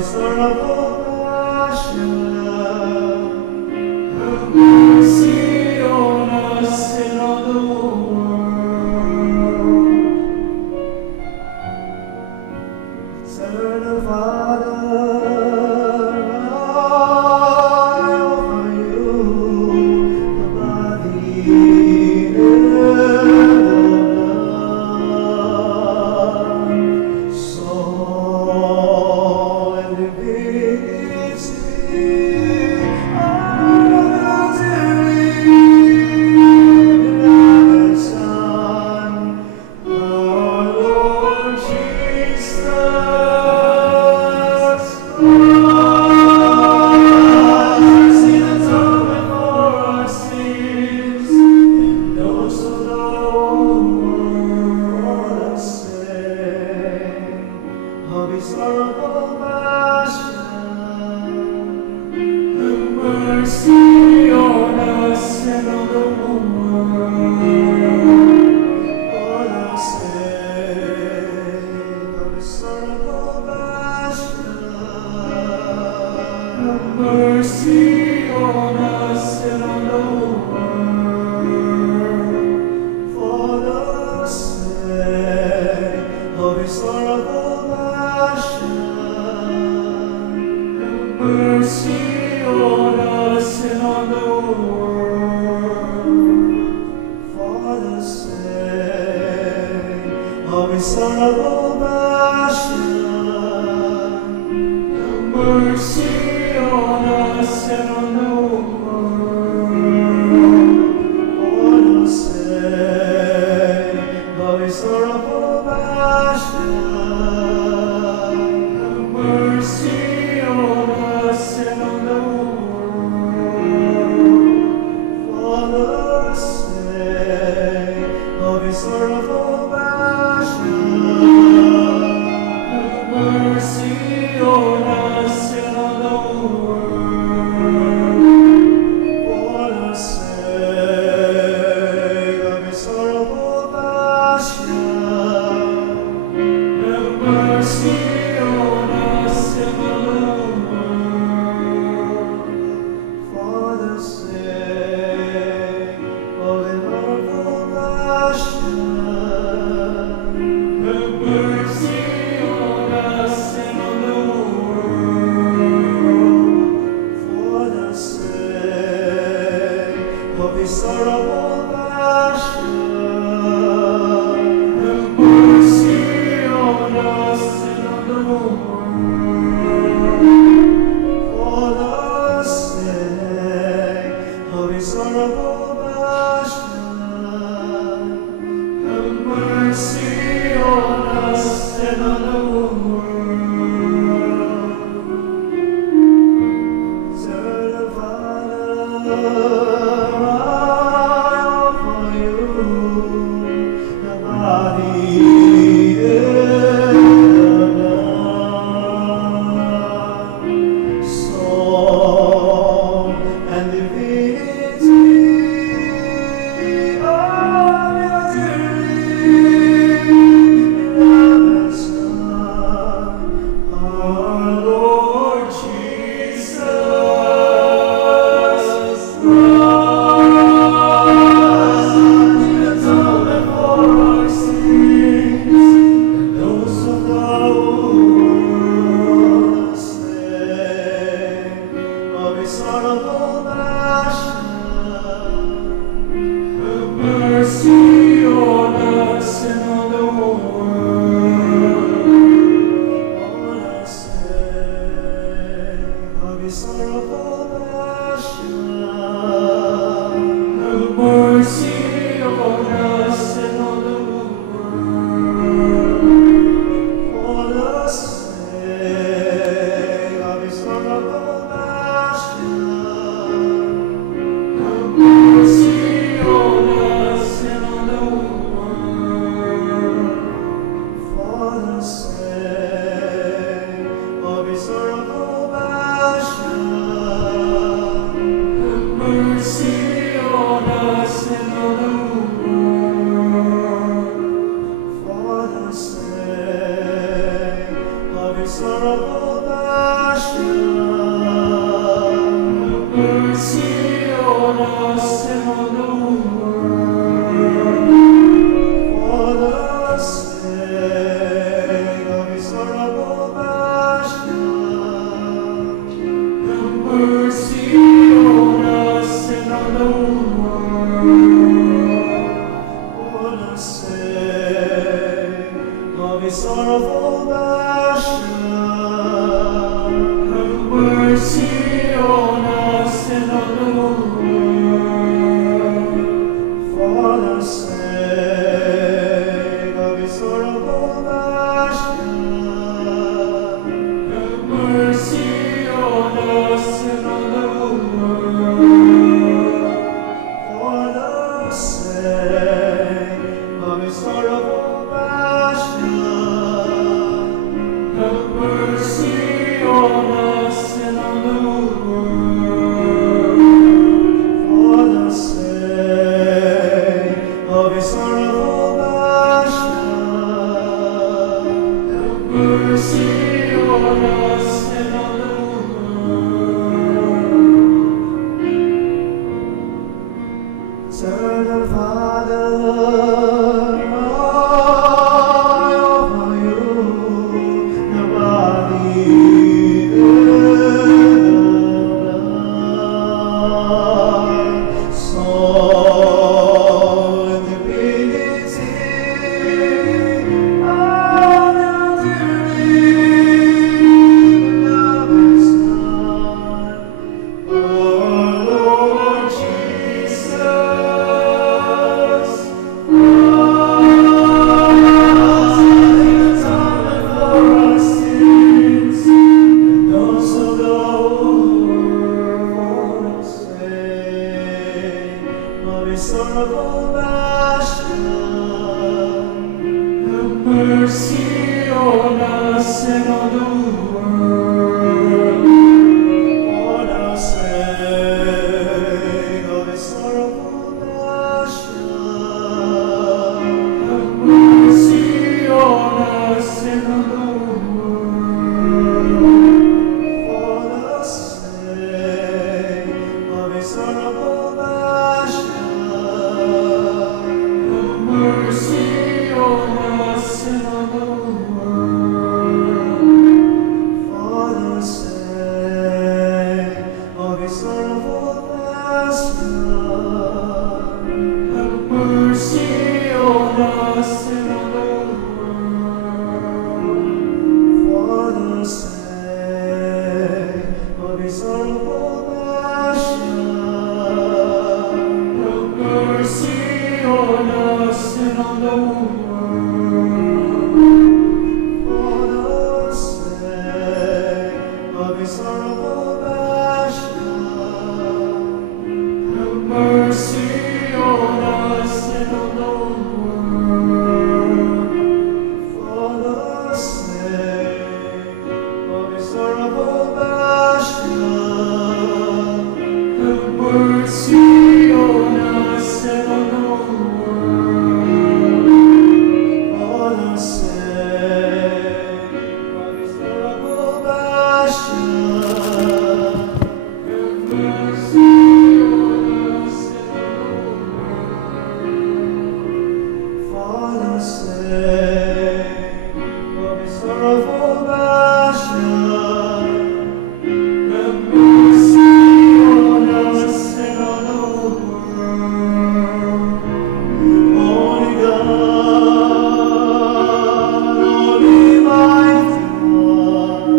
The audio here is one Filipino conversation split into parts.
Sorrowful mercy on us and on the world. Eternal Father, I offer you the body and the blood, soul and divinity. Mercy on us and on the world. For the sake of His sorrowful passion, have mercy on us and on the world. For the sake of His sorrowful passion, have mercy on us and on the world. For the sake of His sorrowful passion, have mercy on us and on the world. For the sake of His sorrowful passion, have mercy on us and on the world. Sorrowful passion, have mercy on us and on the world. For the sake of His sorrowful passion, have mercy on us and on the world. For the sake of His sorrowful passion, have mercy on us and on the world. For the sake of His sorrowful passion, have mercy on us and on the world. For the sake of His sorrowful passion, have mercy on us and on the world. Eternal Father, I offer you the body and the blood, soul and divinity of your dearly beloved Son, our Lord Jesus Christ, in atonement for our sins and those of the world. Sake of His sorrowful passion, have mercy on us and on the world. For the sake of His sorrowful passion, have mercy on us and on the world. For the sake of His sorrowful passion, have mercy on us and on the world. For the sake of His sorrowful passion, have mercy on us and on the world. For the sake of His sorrowful passion, have mercy on mercy on us and on the world. For the sake of his sorrowful passion, have mercy on us and on the world. For the sake of his sorrowful passion, have mercy on us and on the world. For the sake of his sorrowful passion, have mercy on us and on the world. For the sake of his sorrowful passion, have mercy on us and on the world. Eternal Father, I offer you the body and the blood, soul and divinity of your dearly beloved Son, our Lord Jesus. Atonement for our sins, and those of the whole world, for the sake of his sorrowful passion, have mercy on us and on the world. For the sake of his sorrowful passion, have mercy on us and on the world. For the sake of his sorrowful passion, have mercy on us and on the world. For the sake of his sorrowful passion, have mercy on us and on the world. For the sake of his sorrowful passion, have mercy on us and on the world. For the sake of his sorrowful passion, have mercy on us and on the world. For the sake of his sorrowful passion, have mercy on us and on the world. For the sake of his sorrowful passion, have mercy on us and on the world. For the sake of his sorrowful passion, have mercy on us and on the world. Holy God, Holy Mighty One,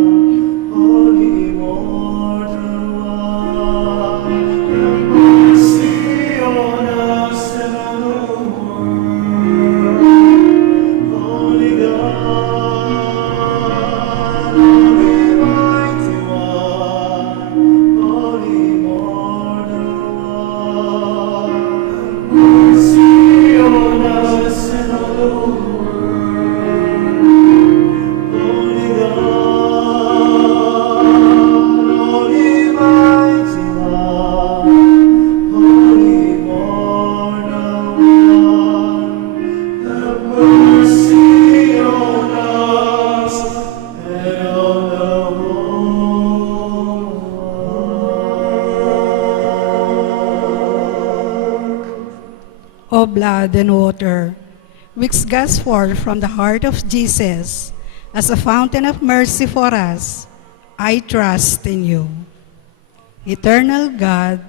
Holy Immortal One, have mercy on us and on the world. Holy God, Holy Mighty One, Holy Immortal One, have mercy on us and on the world. Holy God, Holy Mighty One, Holy Immortal One, have mercy on us and on the world. O blood and water, which gush forth from the heart of Jesus as a fountain of mercy for us, I trust in you. Eternal God,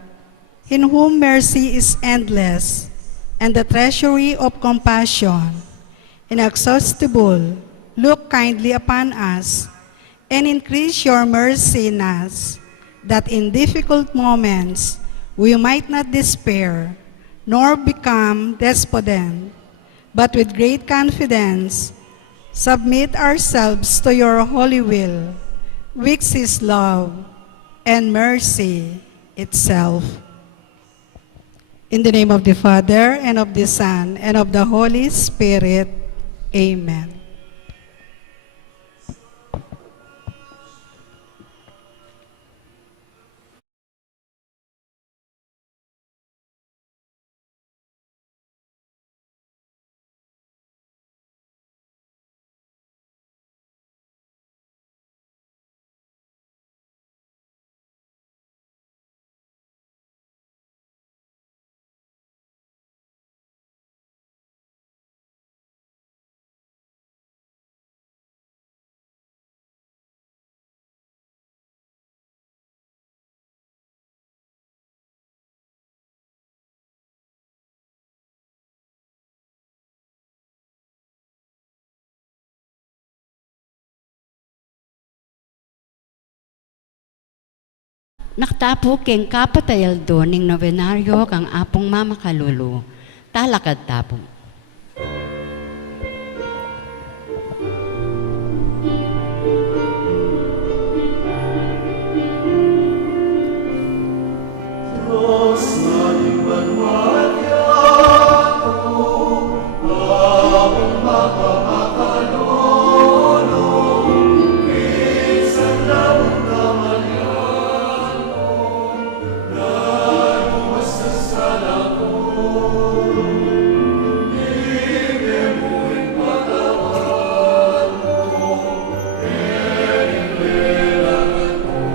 in whom mercy is endless, and the treasury of compassion inexhaustible, look kindly upon us, and increase your mercy in us, that in difficult moments we might not despair, nor become despondent, but with great confidence submit ourselves to your holy will, which is love and mercy itself. In the name of the Father, and of the Son, and of the Holy Spirit. Amen. Naktapo keng kapatayal do ning novenaryo kang apong mama kalulu. Talakad tapo. Diyos na ibanwalya ko, among mga makalulong, isang labong kamalyan ko, naluwas sa sala ko. Ibig mo'y patawan mo, kailangan ko.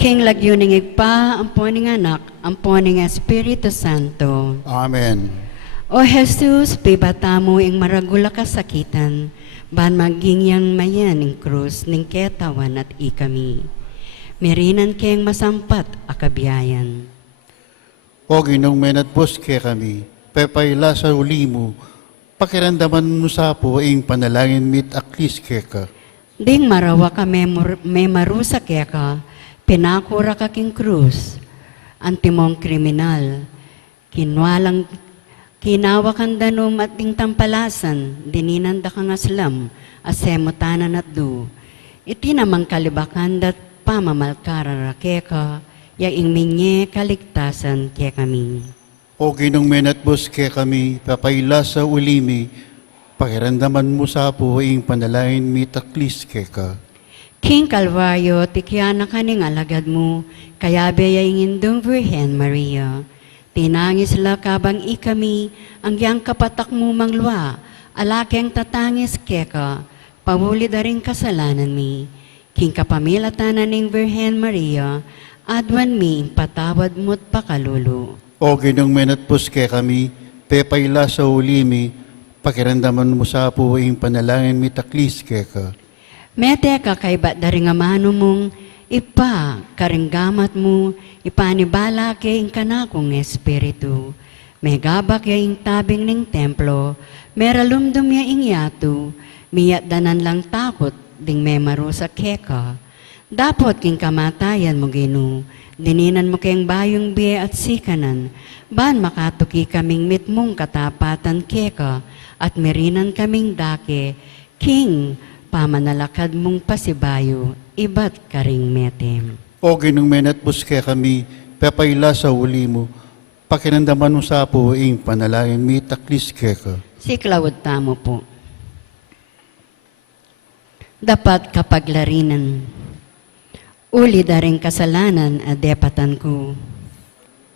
King lagyuning igpa, amponing anak, amponing Espiritu Santo. Amen. O Jesus, pibata mo ing maragula kasakitan, ban maging yang mayan ing krus ning ketawan at ikami. Merinan keng masampat akabiyayan. O ginong menatpos ke kami, pepayla sa uli mo, pakiramdaman mo sa po ing panalangin mit aklis ke ka. Ding marawa ka marusa kaya ka, pinakura ka king krus, antimong kriminal, kinawakan danom at ding tampalasan, dininanda kang aslam, asemutanan at du. Iti namang kalibakan dat pamamalkarara keka, yaing minye kaligtasan kaya kami. O ginong menatpos ke kami, papayla sa ulimi, pakiramdaman mo sa po ing panalangin mit aklis ke ka. King Calvario, tikyana ka ning alagad mo, kaya biyaying indong Virhen Maria. Tinangis la kabang ikami, ang yang kapatak mo manglwa, alakeng tatangis keka, pawuli da rin kasalanan mi. King kapamilatanan ning Virhen Maria, adwan mi patawad mo't pakalulu. O ginong menatpos ke kami, pepayla sa ulimi, pakiramdaman mo sa po ing panalangin mit aklis ke ka. Mete ka kay ba't da rin nga mano mong, Ipa, karinggamat mo, ipanibala kay kanakong espiritu. May gabak yaing tabing ning templo, meralumdum yaing yato, miyat danan lang takot, ding may marusa keka. Dapot king kamatayan mo ginu, dininan mo kayang bayong biye at sikanan, ban makatuki kaming mitmong katapatan keka, at merinan kaming dake, king, pamanalakad mong pasibayo, iba't karing metem. O ginong menat buske kami, pepayla sa uli mo, pakinandaman mo sa po ing panalangin mi taklis keka. Si Claude tamo po. Dapat kapag larinan, uli daring kasalanan at depatan ko.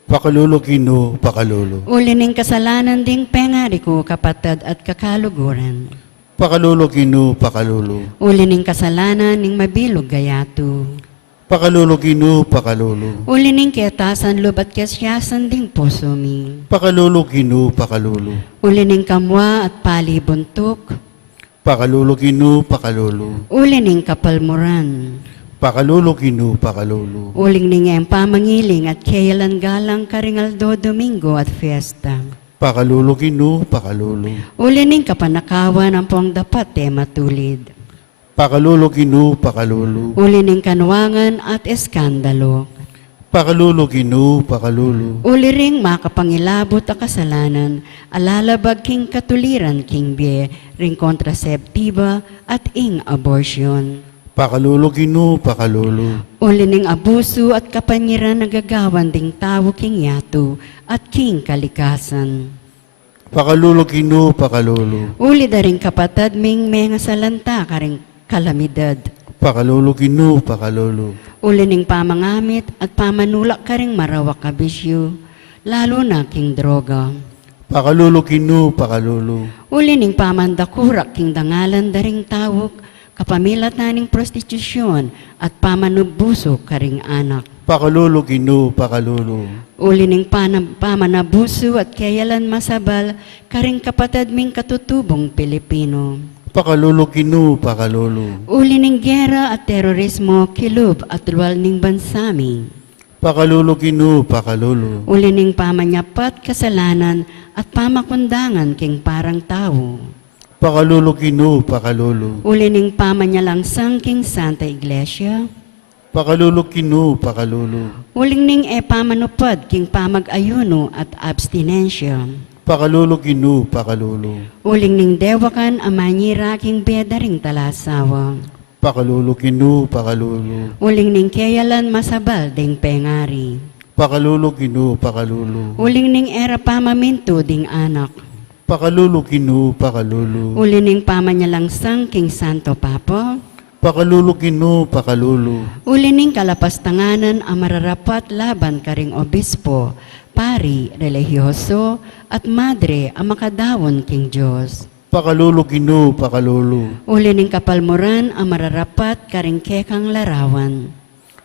Pakalulo Ginoo, pakalulo. Uli ning kasalanan ding pengari ko kapatid at kakaluguran. Pakalulo Ginoo, pakalulo. Uli ning kasalanan ning mabilog gayato. Pakalulo Ginoo, pakalulo. Uli ning kiatasan loob at kasyasan ding puso mi. Pakalulo Ginoo, pakalulo. Uli ning kamwa at palibuntok. Pakalulo Ginoo, pakalulo. Uli ning kapalmuran. Pakalulo Ginoo, pakalulo. Uling ning pamangiling at kayalan galang karingaldo Domingo at fiesta. Pakalulo Ginoo, pakalulo. Uli ning kapanakawan ang pong dapat matulid. Pakalulo Ginoo, pakalulo. Uli ning kanwangan at eskandalo. Pakalulo Ginoo, pakalulo. Uli ring makapangilabot a kasalanan, alalabag king katuliran king biye, ring kontraseptiba at ing abortion. Pakalulo Ginoo, pakalulo. Uli ning abuso at kapanyiran nagagawan ding tawo king yato at king kalikasan. Pakalulo Ginoo, pakalulo. Uli daring kapatad ming mga salanta karing kalamidad. Pakalulo Ginoo, pakalulo. Uli ning pamangamit at pamanulak karing marawak ka bisyo, lalo na king droga. Pakalulo Ginoo, pakalulo. Uli ning pamandakurak king dangalan daring tawok, kapamilat na ning prostitusyon at pamanubuso karing anak. Pakalulo Ginoo, pakalulo. Uli ning pamanabuso at kayalan masabal karing kapatid ming katutubong Pilipino. Pakalulo Ginoo, pakalulo. Uli ning gera at terorismo kilub at luwal ning bansami. Pakalulo Ginoo, pakalulo. Uli ning pamanyapat kasalanan at pamakundangan king parang tao. Pakalulo Ginoo, pakalulo. Uli ning pamanyalangsang king Santa Iglesia. Pakalulo Ginoo, pakalulo. Uling ning pamanupad king pamag-ayuno at abstinensya. Pakalulo Ginoo, pakalulo. Uling ning dewakan amanyira king bedaring talasawa. Pakalulo Ginoo, pakalulo. Uling ning kayalan masabal ding pengari. Pakalulo Ginoo, pakalulo. Uling ning era pamaminto ding anak. Pakalulo Ginoo, pakalulo. Uli ning pamanyalangsang king Santo Papa. Pakalulo Ginoo, pakalulo. Uli ning kalapastanganan ang mararapat laban karing obispo, pari, religyoso, at madre ang makadawon king Diyos. Pakalulo Ginoo, pakalulo. Uli ning kapalmuran ang mararapat karing kekang larawan.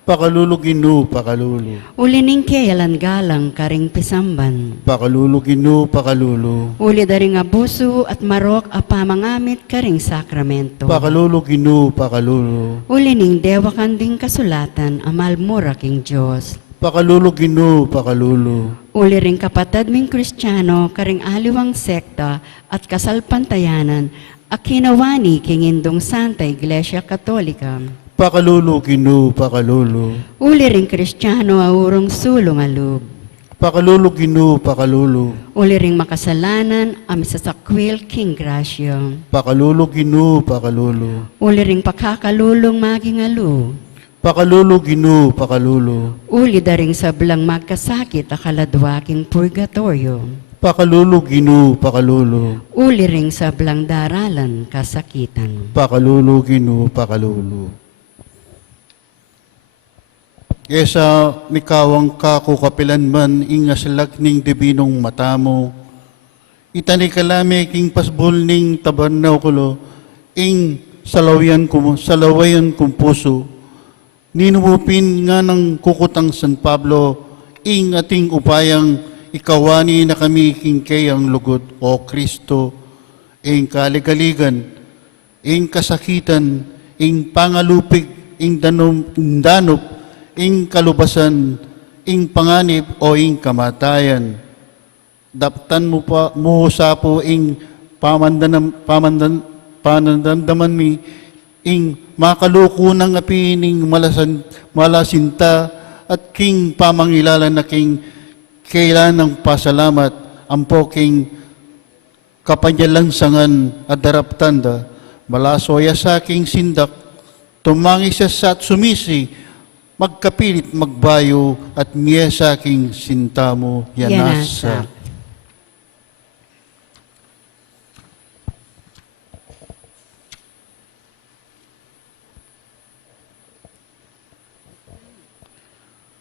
Pakalulo Ginoo, pakalulo. Uli ning kayalan galang karing pisamban. Pakalulo Ginoo, pakalulo. Uli daring abuso at marok a pamangamit karing sakramento. Pakalulo Ginoo, pakalulo. Uli ning dewakan ding kasulatan ang malmura king Diyos. Pakalulo Ginoo, pakalulo. Uli ring kapatid ming Kristiyano karing aliwang sekta at kasalpantayanan a kinawani king indong Santa Iglesia Katolika. Pakalulo Ginoo, pakalulo. Uli ring Kristiyano a urong sulong alub. Pakalulo Ginoo, pakalulo. Uli ring makasalanan a misasakwil king Gracio. Pakalulo Ginoo, pakalulo. Uli ring pakakalulong maging alu. Pakalulo Ginoo, pakalulo. Uli daring sablang magkasakit a kaladwaking purgatorio. Pakalulo Ginoo, pakalulo. Uli ring sablang daralan kasakitan. Pakalulo Ginoo, pakalulo. Esa mikawang kako kapilan man ingaslag ning dibinong matamo. Itani kalame king pasbol ning tabernaw kulo ing salawayan kum puso. Ninumupin nga ng kukutang San Pablo ing ating upayang ikawani na kami king kayang lugod o Kristo ing kaligaligan ing kasakitan ing pangalupig danop, ing kalubasan, ing panganib o ing kamatayan. Daptan mo pa mo sa po ing panandaman mi, ing makalukunang apining malasinta at king pamangilalan na king kailan ng pasalamat ampo king kapanyalansangan at daraptanda malasoya sa aking sindak tumangi siya sa at sumisi magkapilit magbayo at miya sa aking sintamo yanasa.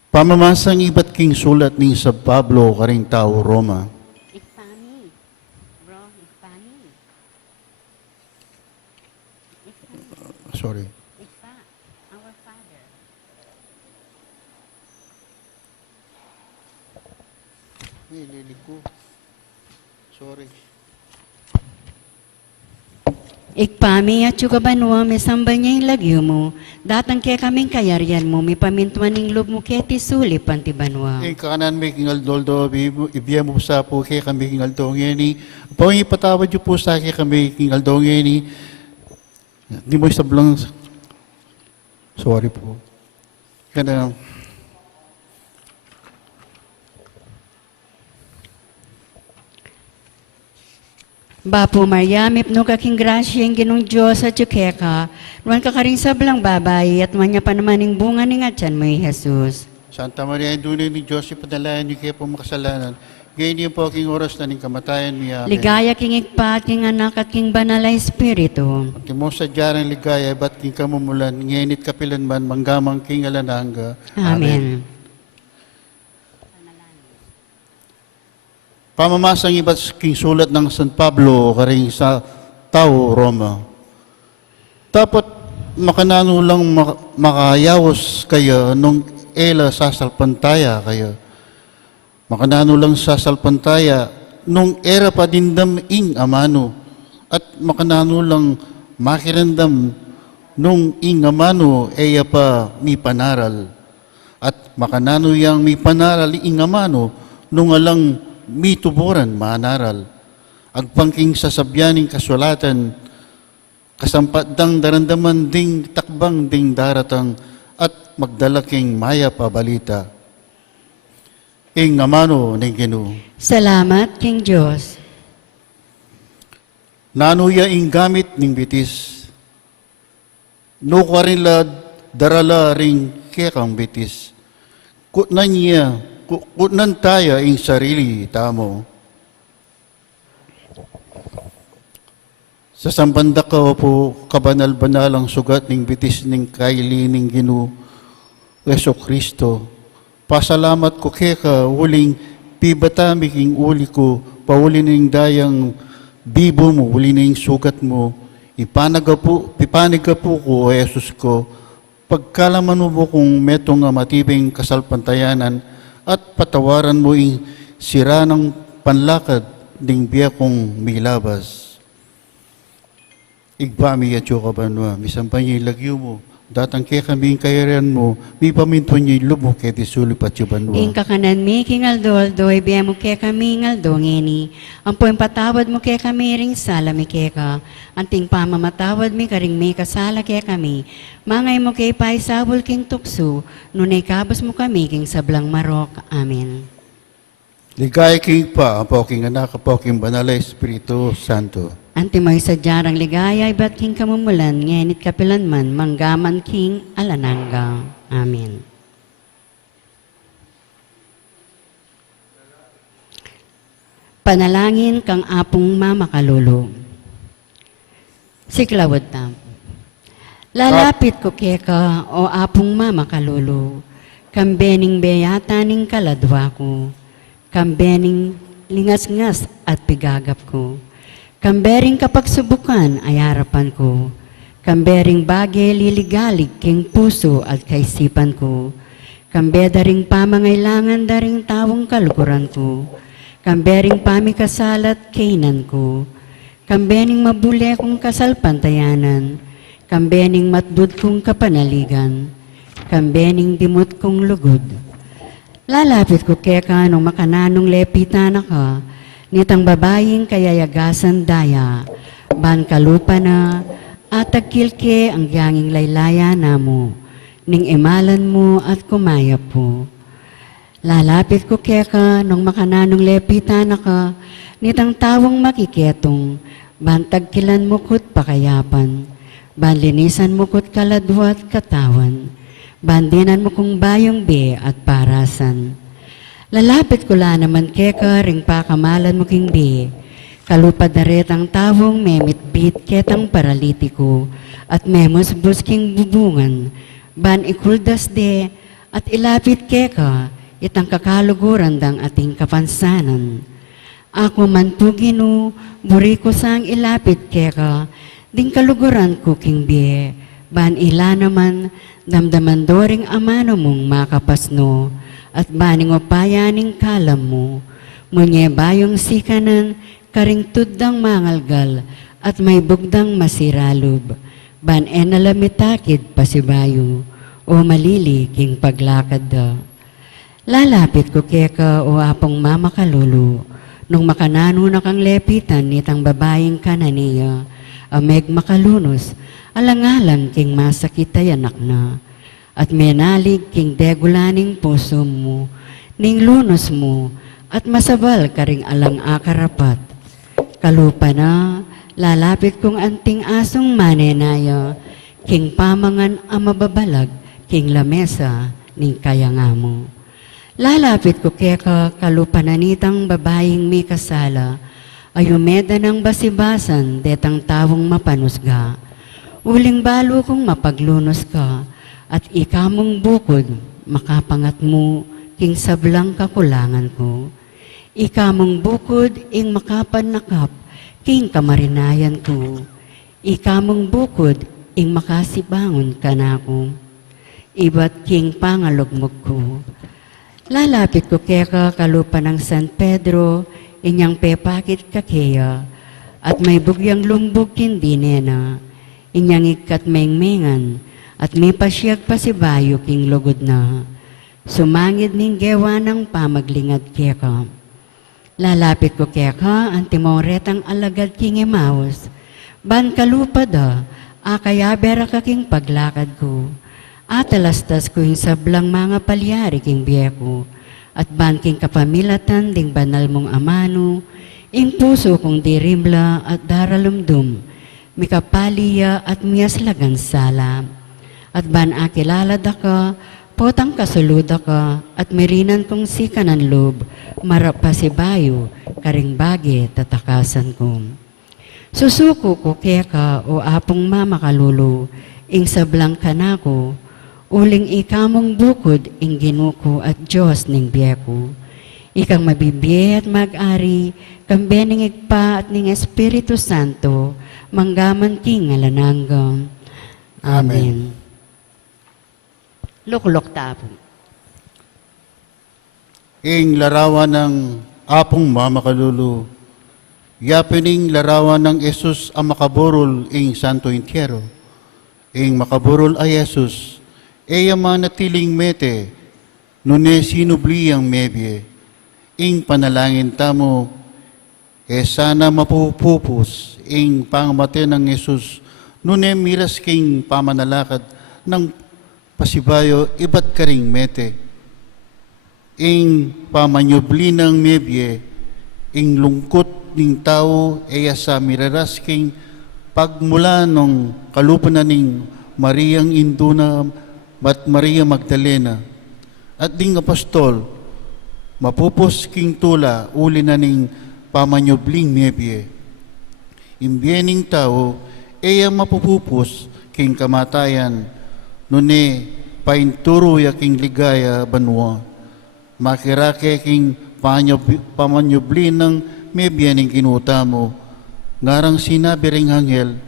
Pamamasang iba't king sulat ni sa Pablo karing tao Roma. Ikpani. Bro, ikpani. Sorry. Ikpa. Our Father. Lili ko. Sorry. Ikpami at yung kabanwa, may sambal niya yung lagyo mo. Datang kaya kaming kayaryan mo, may pamintuan ng loob mo kaya tisuli panti banwa. Kanan may kingal doldo, ibiya mo sa po kaya kami kingal dongeni. Pawang ipatawad niyo po sa kaya kami kingal dongeni. Di mo isablang, sorry po. Kana, Bapo Maria, mipno kaking grasya yung ginong Diyos at yukeka, nuwan ka karing sablang babay at manya pa naman yung bunga ni ngatyan mo Jesus. Santa Maria, dunay ni Diyos, ipadalayan niyo kaya po makasalanan. Ngayon niyo po aking oras na ning kamatayan niya. Ligaya king ikpa at king anak at king banal na espiritu. At mo sa diyarang ligaya, ba't king kamumulan, ngayon kapilan man, manggamang king alananga. Amen. Pamamasang iba't king sulat ng San Pablo karing sa tao Roma. Dapat makanano lang makayawos kaya nung ela sasalpantaya kaya. Makanano lang sasalpantaya nung era pa dindam ing amano. At makanano lang makirandam nung ing amano eya pa mi panaral. At makanano yang mi panaral ing amano nung alang mituburan manaral. Agpangking sasabyaning kasulatan, kasampat dang darandaman ding takbang ding daratang, at magdalaking maya pabalita. Ing amano ning Ginoo. Salamat king Diyos. Nanuya ing gamit ning bitis. No karinla darala ring kekang bitis. Kutnan niya, kutnan tayo ing sarili tamo. Sa sambanda ka po kabanal-banalang sugat ning bitis ning kaili ning Ginoo Yesu Kristo. Pasalamat ko keka uling pibatami king uli ko pauli ning dayang bibo mo uli ning sugat mo ipaniga po ko o Jesus ko pagkalaman mo po kung metong matibing kasalpantayanan at patawaran mo ing sira ng panlakad ding biya kong milabas. Igbami at yung kabanwa, misampan niya ilagyo mo, datang kaya kami kayaran mo, may pamintuan niya lubo kaya disulip at yung banwa. Ing kakanan mi king aldoldo, ibiya mo kaya kami ngaldong ngeni. Ang po'y patawad mo kaya kami ring sala mi kaya ka. Anting pamamatawad mi karing may kasala kaya kami. Mangay mo kaya paisabol king tukso, nunay kabos mo kami king sablang marok. Amen. Ligay king pa, ang poking anak, ang poking banal na Espiritu Santo. Anti mo'y sadyarang ligaya, iba't king kamumulan, ngenit kapilan man, manggaman king alananga. Amen. Panalangin kang apong mamakalulu. Siklawad tam. Lalapit ko keka o apong mamakalulu, kambening beyata ning kaladwa ko, kambening lingas-ngas at pigagap ko. Kambering kapagsubukan ay harapan ko. Kambering bagay liligalig king puso at kaisipan ko. Kambeda ring pamangailangan daring tawong kalukuran ko. Kambering pamikasalat kainan ko. Kambening mabuli kong kasalpantayanan. kambening matbud kong kapanaligan, kambening dimot kong lugod. Lalapit ko keka nung makananong lepitan ka, nitang babaying kayayagasan daya, ban kalupa na, atag kilke ang yanging laylaya namo, ning imalan mo at kumaya po. Lalapit ko keka nung makananong lepitan ka, nitang tawang makiketong, ban tagkilan mo kut pakayapan, ban linisan mo kut kaladwat katawan, bandinan mo kung bayong be at parasan. Lalapit ko la naman keka ring pakamalan mo king be, kalupad na ret ang tawong memitbit ketang paralitiko, at memos busking bubungan, ban ikuldas de, at ilapit keka, itang kakaluguran dang ating kapansanan. Ako man po Gino, buri ko sang ilapit keka, ding kaluguran ko king be, ban ila naman, damdaman doring amano mong makapasno, at baning opayaning kalam mo, munye bayong sikanan, karing tuddang mangalgal, at may bugdang masiralub, ban enalamitakid pasibayo, o malili king paglakad da. Lalapit ko keka o apong mamakalulu, nung makanano na kang lepitan nitang babaeng kananiya, ameg makalunos, alangalang king masakit ay anak na, at menalig king degulaning puso mo, ning lunos mo, at masabal karing alang akarapat. Kalupa na, lalapit kong anting asong manenaya, king pamangan amababalag, king lamesa, ning kayanga mo. Lalapit ko keka kalupa na nitang babaeng may kasala, ayumeda ng basibasan, detang tawong mapanusga. Uling balo kong mapaglunos ka, at ikamong bukod, makapangat mo, king sablang kakulangan ko. Ikamong bukod, ing makapanakap, king kamarinayan ko. Ikamong bukod, ing makasibangon ka na ko. Iba't king pangalugmog ko. Lalapit ko keka kalupa ng San Pedro, inyang pepakit kakeya, at may bugyang lumbog hindi nena, inyang ikat mengmengan, at may pasyag pasibayo king lugod na, sumangid ning gewa ng pamaglingad keka. Lalapit ko keka, antimoretang alagad king Emmaus, ban kalupa da, akaya bera ka king paglakad ko, at alastas ko yung sablang mga palyari king biyeko, at ban king kapamilatan ding banal mong amano, ing puso kong dirimla at daralumdum, mikapaliya at miyaslagan sala. At ban akilalada ka, potang kasuluda ka, at merinan kong sikanan loob, marapasibayo, karing bagi tatakasan ko. Susuko ko keka o apong mamakalulu, ing sablang kanako, uling ikamong bukod, ing ginuko at Diyos ning biyeko. Ikang mabibiye at mag-ari, kambening igpa at ning Espiritu Santo, manggaman king alananggang. Amen. Luklok tapo. Ing larawan ng apong mamakalulu, yapining larawan ng Jesus ang makaburol ing Santo Entierro. Ing makaburol ay Jesus, yaman natiling mete, nune sinubli ang mebye. Ing panalangin tamo, sana mapupupos, ing pangmate ng Jesus, nune miras king pamanalakad ng pasibayo, iba't karing mete. Ing pamanyubli ng mebye, ing lungkot ning tao, sa miraras king pagmula nung kalupanan ning Mariang Induna, at Maria Magdalena, at ding apostol, mapupos king tula, uli na ning pamanyubling mebye. Imbyening tao, mapupupos king kamatayan, nune painturo ya king ligaya banwa, makirake king pamanyubli ng mebye ning kinuta mo, ngarang sinabi ring anghel,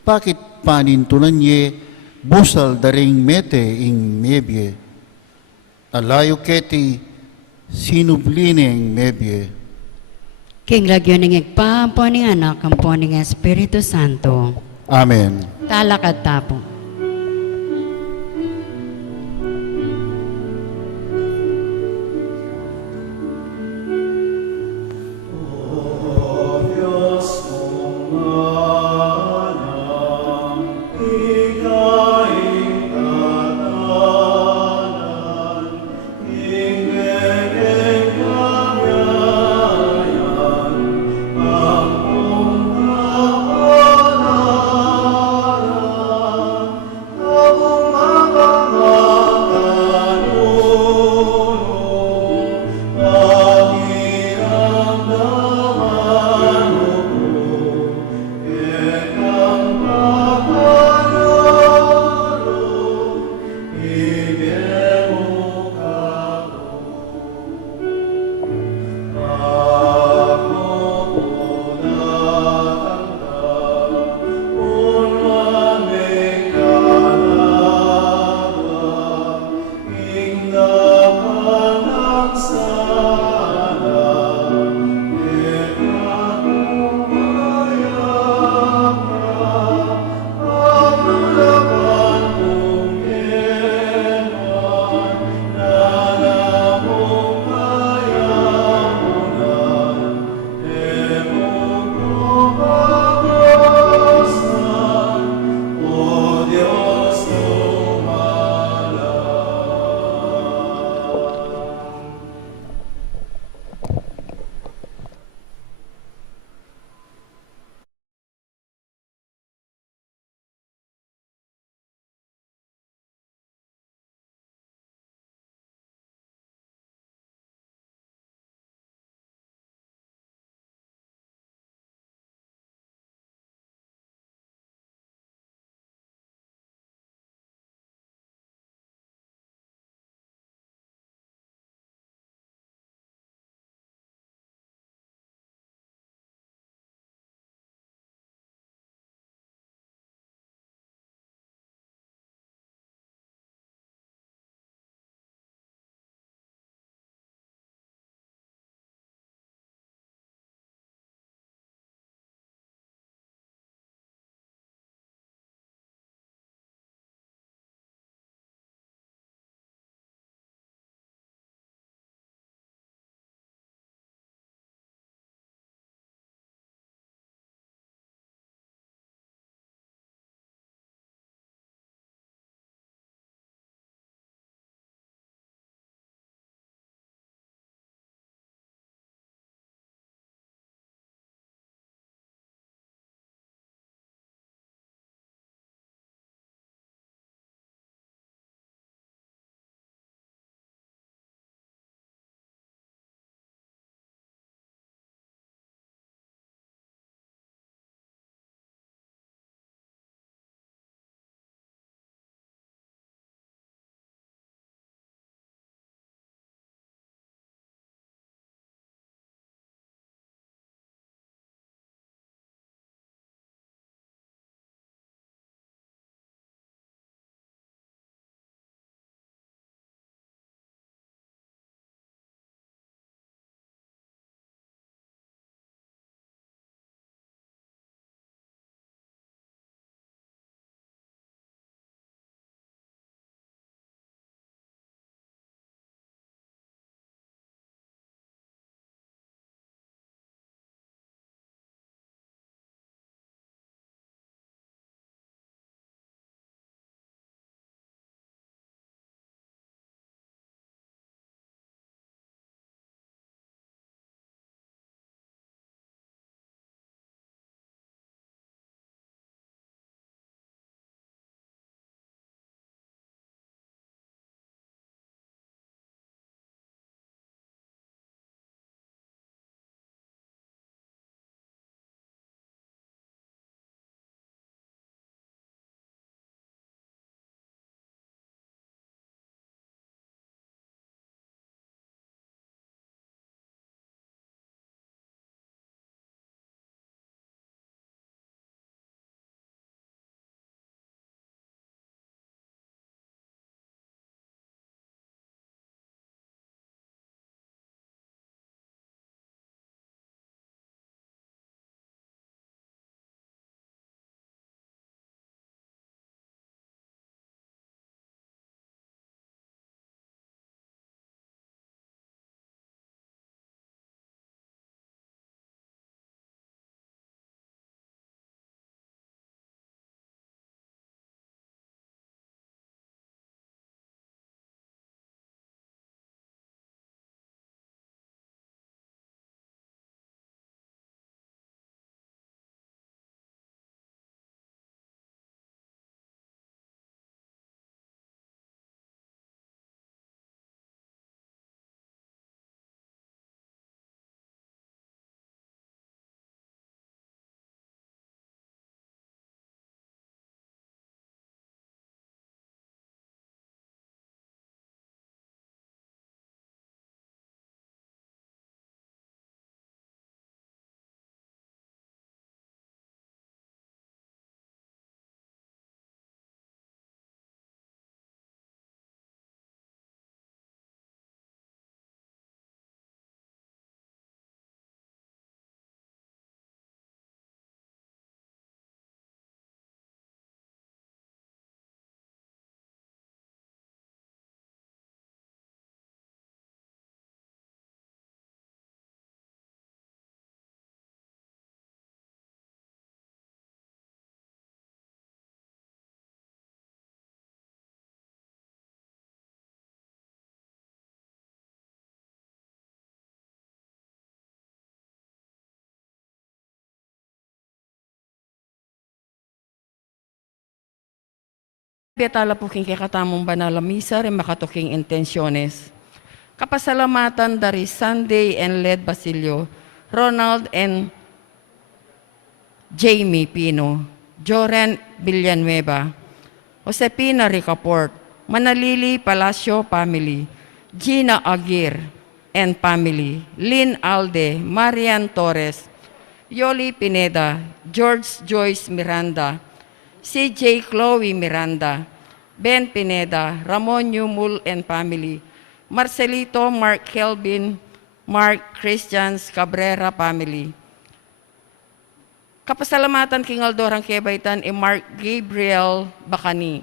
bakit panintunan ye, busal daring mete ing mebye. Alayo keti sinublineng mebye. King lagyo ning igpaampo ning anak, ampo ning Espiritu Santo. Amen. Talakad tapo. Betala po king kakatamong banala misa rin makatuking intensyones. Kapasalamatan dari Sunday and Led Basilio, Ronald and Jamie Pino, Joren Villanueva, Josepina Ricaport, Manalili Palacio family, Gina Aguirre and family, Lynn Alde, Marian Torres, Yoli Pineda, George Joyce Miranda, CJ Chloe Miranda, Ben Pineda, Ramon Yumul and family, Marcelito Mark Kelvin, Mark Christians Cabrera family. Kapasalamatan king Aldorang Kebaitan e Mark Gabriel Bacani.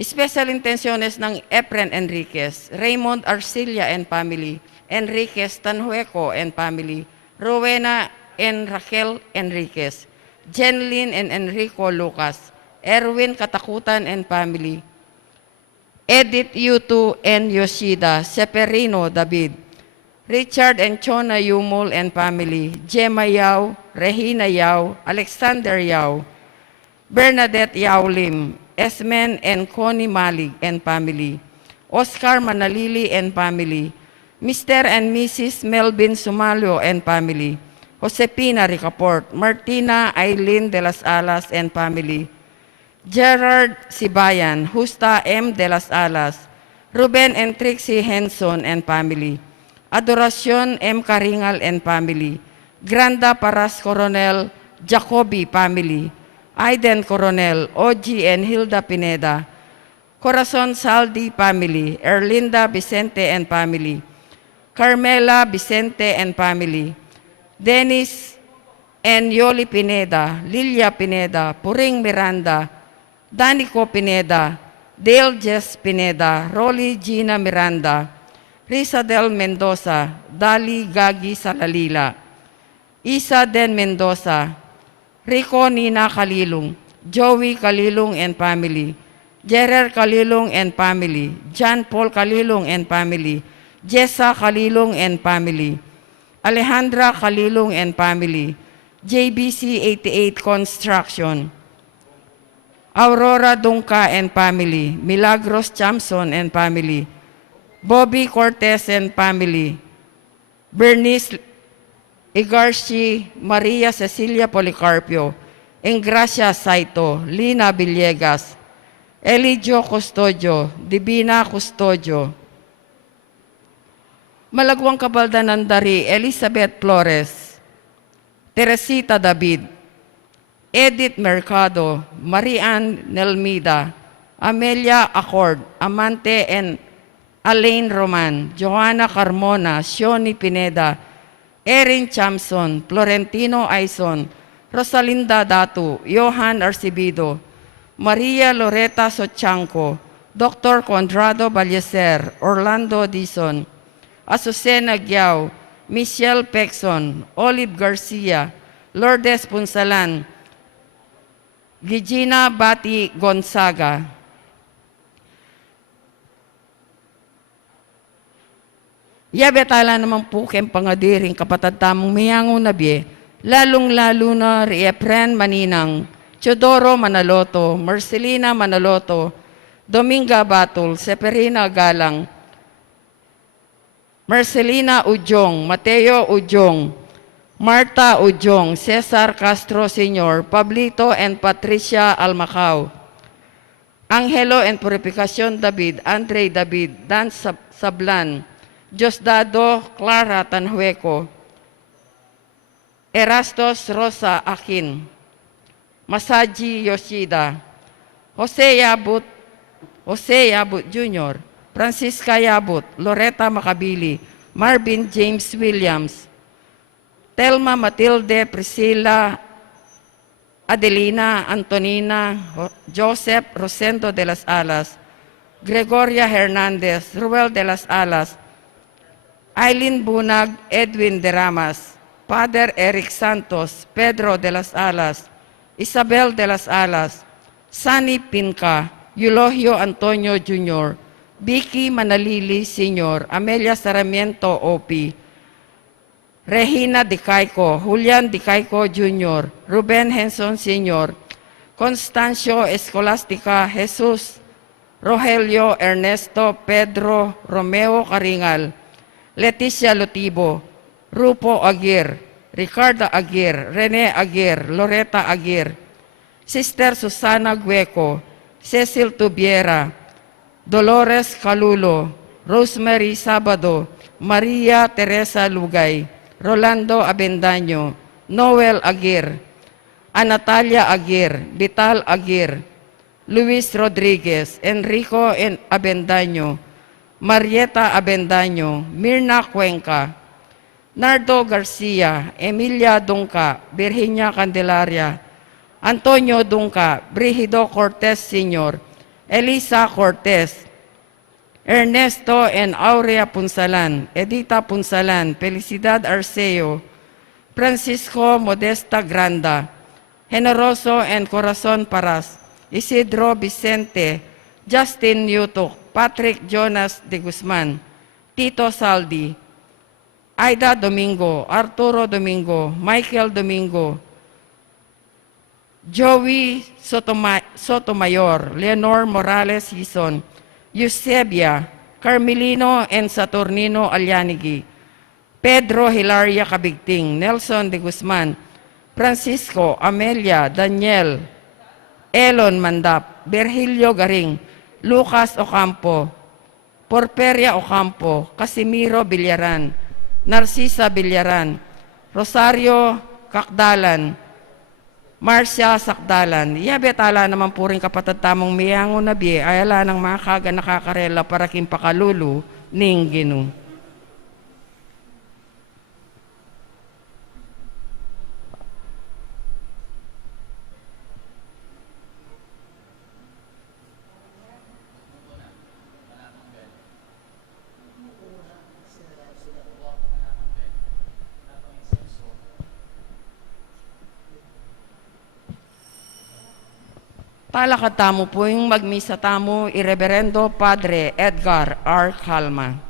Special intenciones ng Efren Enriquez, Raymond Arcilia and family, Enriquez Tanhueco and family, Rowena and Raquel Enriquez, Jenlyn and Enrico Lucas, Erwin Katakutan and family, Edith Yutu and Yoshida, Seperino David, Richard and Chona Yumul and family, Gemma Yao, Regina Yao, Alexander Yao, Bernadette Yao Lim, Esmen and Connie Malig and family, Oscar Manalili and family, Mr. and Mrs. Melvin Sumalio and family, Josepina Ricaport, Martina Aileen de las Alas and family, Gerard Sibayan, Justa M. de las Alas, Ruben and Trixie Henson and family, Adoracion M. Karingal and family, Granda Paras Coronel, Jacobi family, Aiden Coronel, OG and Hilda Pineda, Corazon Saldi family, Erlinda Vicente and family, Carmela Vicente and family, Dennis and Yoli Pineda, Lilia Pineda, Puring Miranda, Danico Pineda, Dale Jess Pineda, Rolly Gina Miranda, Risa Del Mendoza, Dali Gagi Salalila, Isa Den Mendoza, Rico Nina Kalilong, Joey Kalilong and family, Jerer Kalilong and family, John Paul Kalilong and family, Jessa Kalilong and family, Alejandra Kalilong and family, JBC 88 Construction, Aurora Dungka and family, Milagros Chamson and family, Bobby Cortez and family, Bernice Igarci, Maria Cecilia Policarpio, Ingracia Saito, Lina Villegas, Elijo Custodio, Divina Custodio, Malagwang Kabaldanan Dari, Elizabeth Flores, Teresita David, Edith Mercado, Marian Nelmida, Amelia Accord, Amante and Alain Roman, Johanna Carmona, Shoni Pineda, Erin Chamson, Florentino Aison, Rosalinda Datu, Johan Arcibido, Maria Loreta Sochanco, Dr. Conrado Ballecer, Orlando Dizon, Azucena Giao, Michelle Pexon, Olive Garcia, Lourdes Punsalan, Gigina Bati Gonzaga, Yabetala naman po kem pangadiring kapatad tamong miyango na biye, lalong-lalo na Riepren Maninang, Teodoro Manaloto, Marcelina Manaloto, Dominga Batul, Seperina Galang, Marcelina Ujong, Mateo Ujong, Marta Ujong, Cesar Castro Sr., Pablito and Patricia Almacao, Angelo and Purificacion David, Andre David, Dan Sablan, Diosdado Clara Tanhueco, Erastos Rosa Akin, Masaji Yoshida, Jose Yabut Jr., Francisca Yabut, Loretta Macabili, Marvin James Williams, Telma Matilde Priscilla Adelina Antonina, Joseph Rosendo de las Alas, Gregoria Hernandez, Ruel de las Alas, Aileen Bunag, Edwin de Ramas, Father Eric Santos, Pedro de las Alas, Isabel de las Alas, Sani Pinca, Eulogio Antonio Jr., Vicky Manalili Sr., Amelia Sarmiento Opi, Regina Dicaico, Julian Dicaico Jr., Ruben Henson Sr., Constancio Escolastica Jesus, Rogelio Ernesto Pedro Romeo Caringal, Leticia Lotibo, Rupo Aguirre, Ricardo Aguirre, Rene Aguirre, Loretta Aguirre, Sister Susana Gueco, Cecil Tubiera, Dolores Calulo, Rosemary Sabado, Maria Teresa Lugay, Rolando Abendaño, Noel Aguirre, Anatalia Aguirre, Vital Aguirre, Luis Rodriguez, Enrico Abendaño, Marieta Abendaño, Mirna Cuenca, Nardo Garcia, Emilia Dungca, Virginia Candelaria, Antonio Dungca, Brigido Cortez Sr., Elisa Cortez, Ernesto and Aurea Punsalan, Edita Punsalan, Felicidad Arceo, Francisco Modesta Granda, Generoso and Corazon Paras, Isidro Vicente, Justin Yutok, Patrick Jonas de Guzman, Tito Saldi, Aida Domingo, Arturo Domingo, Michael Domingo, Joey Sotomayor, Leonor Morales Hison, Eusebia, Carmelino and Saturnino Alyanigi, Pedro Hilaria Cabigting, Nelson de Guzman, Francisco, Amelia, Daniel, Elon Mandap, Virgilio Garing, Lucas Ocampo, Porperia Ocampo, Casimiro Billaran, Narcisa Billaran, Rosario Kakdalan, Marcia Sakdalan. Betala naman po rin kapatid tamong miyango na biye, ayala ng mga kaga nakakarela para kimpakalulu ning Ginu. Palakad tamo po yung magmisa tamo, Ireverendo Padre Edgar R. Calma.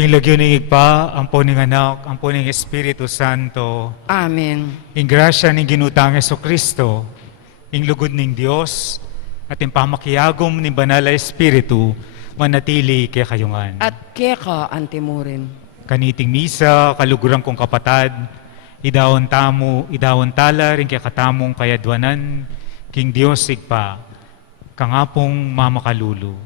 King lagyo ning igpa, ang puning anak, ang puning Espiritu Santo, Amen. ing grasya ning ginutang Kristo, ing lugod ning Dios, at ing pamakiyagom ning banal na Espiritu, manatili kay kayungan. At keka antimurin. Kaniting misa, kaluguran kong kapatad, idawon tala rin kay katamong kayadwanan, king Dios igpa, kangapong mamakalulu.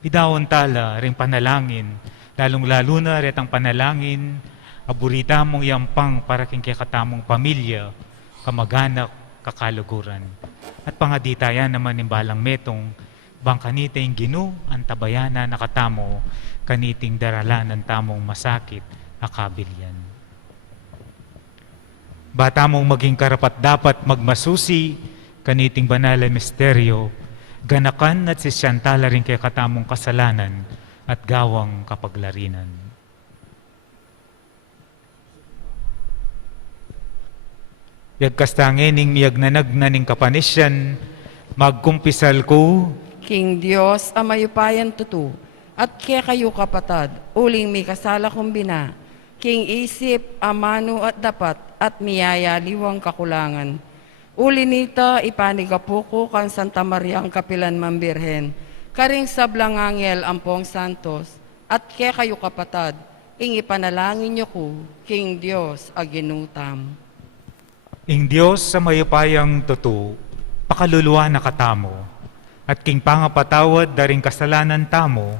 Idawon tala rin panalangin, lalong-lalo na rin ang panalangin, aburita mong yampang para king kay katamong pamilya, kamag-anak, kakaluguran. At pangaditayan naman ng balang metong, bang kaniting ginu ang tabayana nakatamo, kaniting daralan ang tamong masakit, akabilyan. Bata mong maging karapat dapat magmasusi, kaniting banal na misteryo, ganakan at sisyantala rin kay katamong kasalanan at gawang kapaglarinan. Yagkastangin ning miyagnanag na ning kapanisyan, magkumpisal ko, King Diyos, amayupayan tutu, at kaya kayo kapatad, uling may kasala kumbina, King isip, amano at dapat, at miyaya liwang kakulangan. Uli nita, ipanigapuko kan Santa Maria ang Kapilan Mambirhen, karing sablang angel ampong santos, at kaya kayo kapatad, ing ipanalangin niyo ko, King Diyos, aginutam. ing Diyos sa mayupayang tutu, pakaluluwa na katamo, at king pangapatawad daring kasalanan tamo,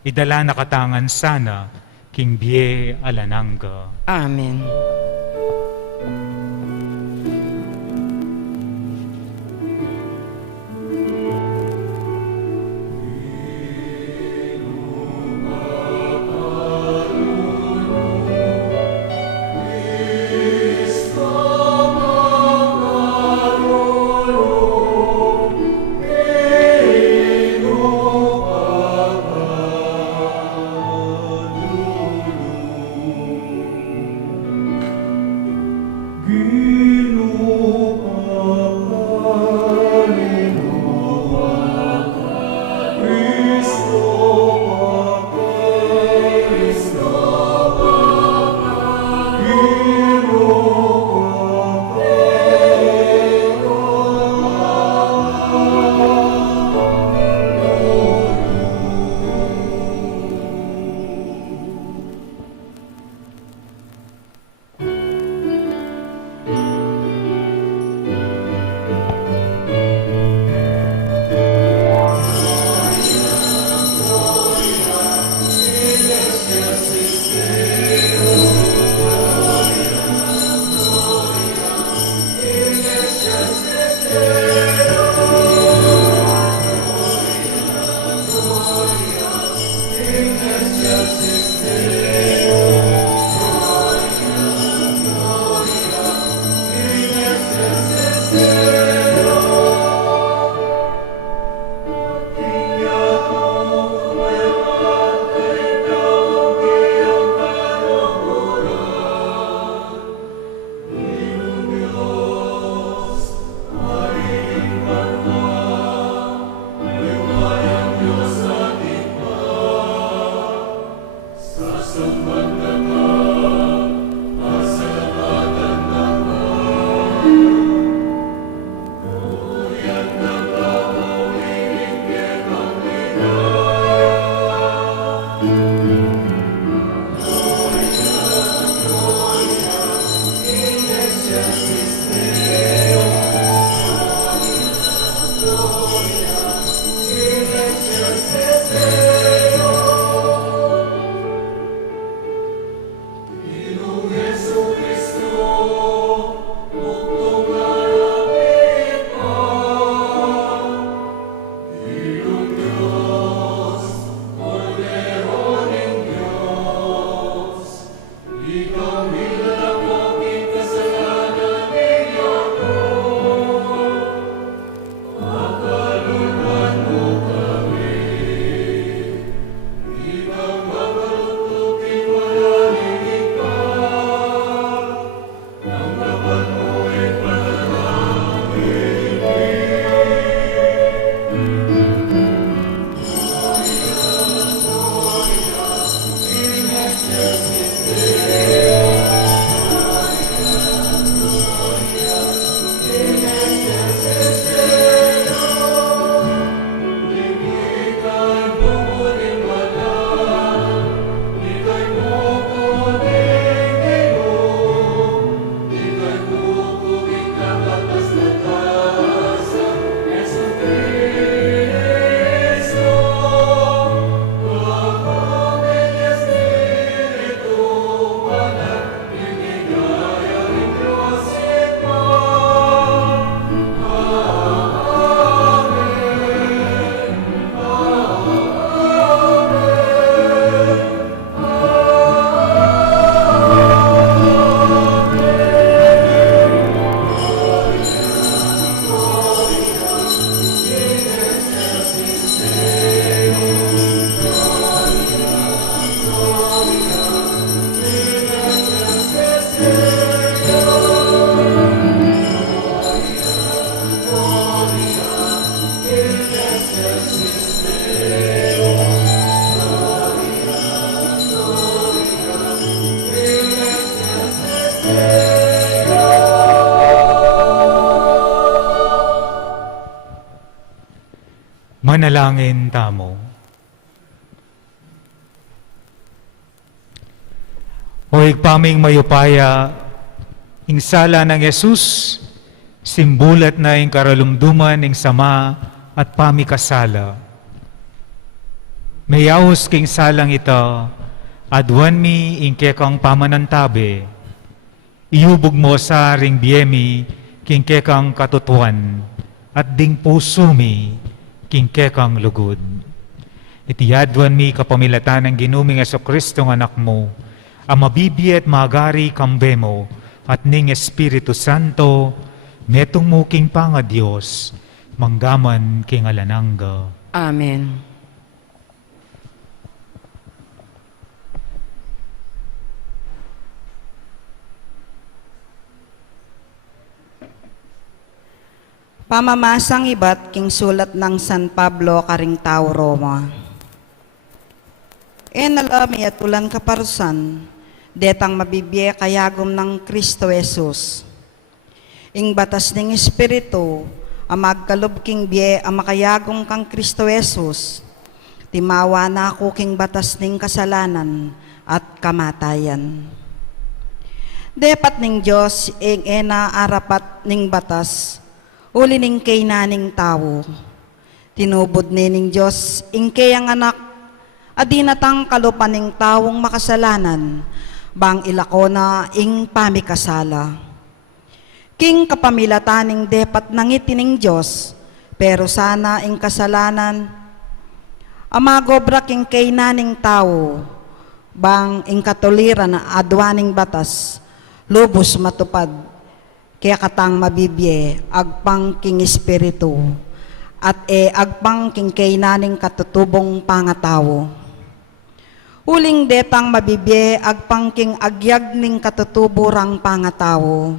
idala na katangan sana, king biye alananga. Amen. Manalangin tamo. O igpaming mayupaya, ingsala ng Yesus, simbulat na ing karalumduman ing sama at pamikasala. Mayawos king salang ito, adwan mi ing kekang pamanantabe, iubog mo sa ring biyemi king kekang katutuan, at ding puso mi king kekang lugod. Itiyadwan mi kapamilatan ng ginuming Jesucristo ng anak mo, ang mabibi at magari kambemo, at ning Espiritu Santo, metong mo king panga Diyos, manggaman king alananga. Amen. Pamamasang ibat king sulat ng San Pablo karing tao Roma. Enalami at ulan kaparusan, detang mabibye kayagom ng Kristo Jesus. Ing batas ning Espiritu, amagkalob king bye amakayagom kang Kristo Jesus, timawa na ako king batas ning kasalanan at kamatayan. Depat ning Diyos ing ena arapat ning batas, uli ning kay naning tao. Tinubod ning Diyos ing kay ang anak, adinatang kalupan ning tawong makasalanan, bang ilako na ing pamikasala. King kapamilatan ning depat nangiti ning Diyos, pero sana ing kasalanan, amagobra king kay naning tao, bang ing katuliran na adwaning batas, lubos matupad, kaya katang mabibye, agpang king Espiritu, at agpang king kay naning katutubong pangatawo. Uling detang mabibye, agpang king agyag ning katutuburang pangatawo.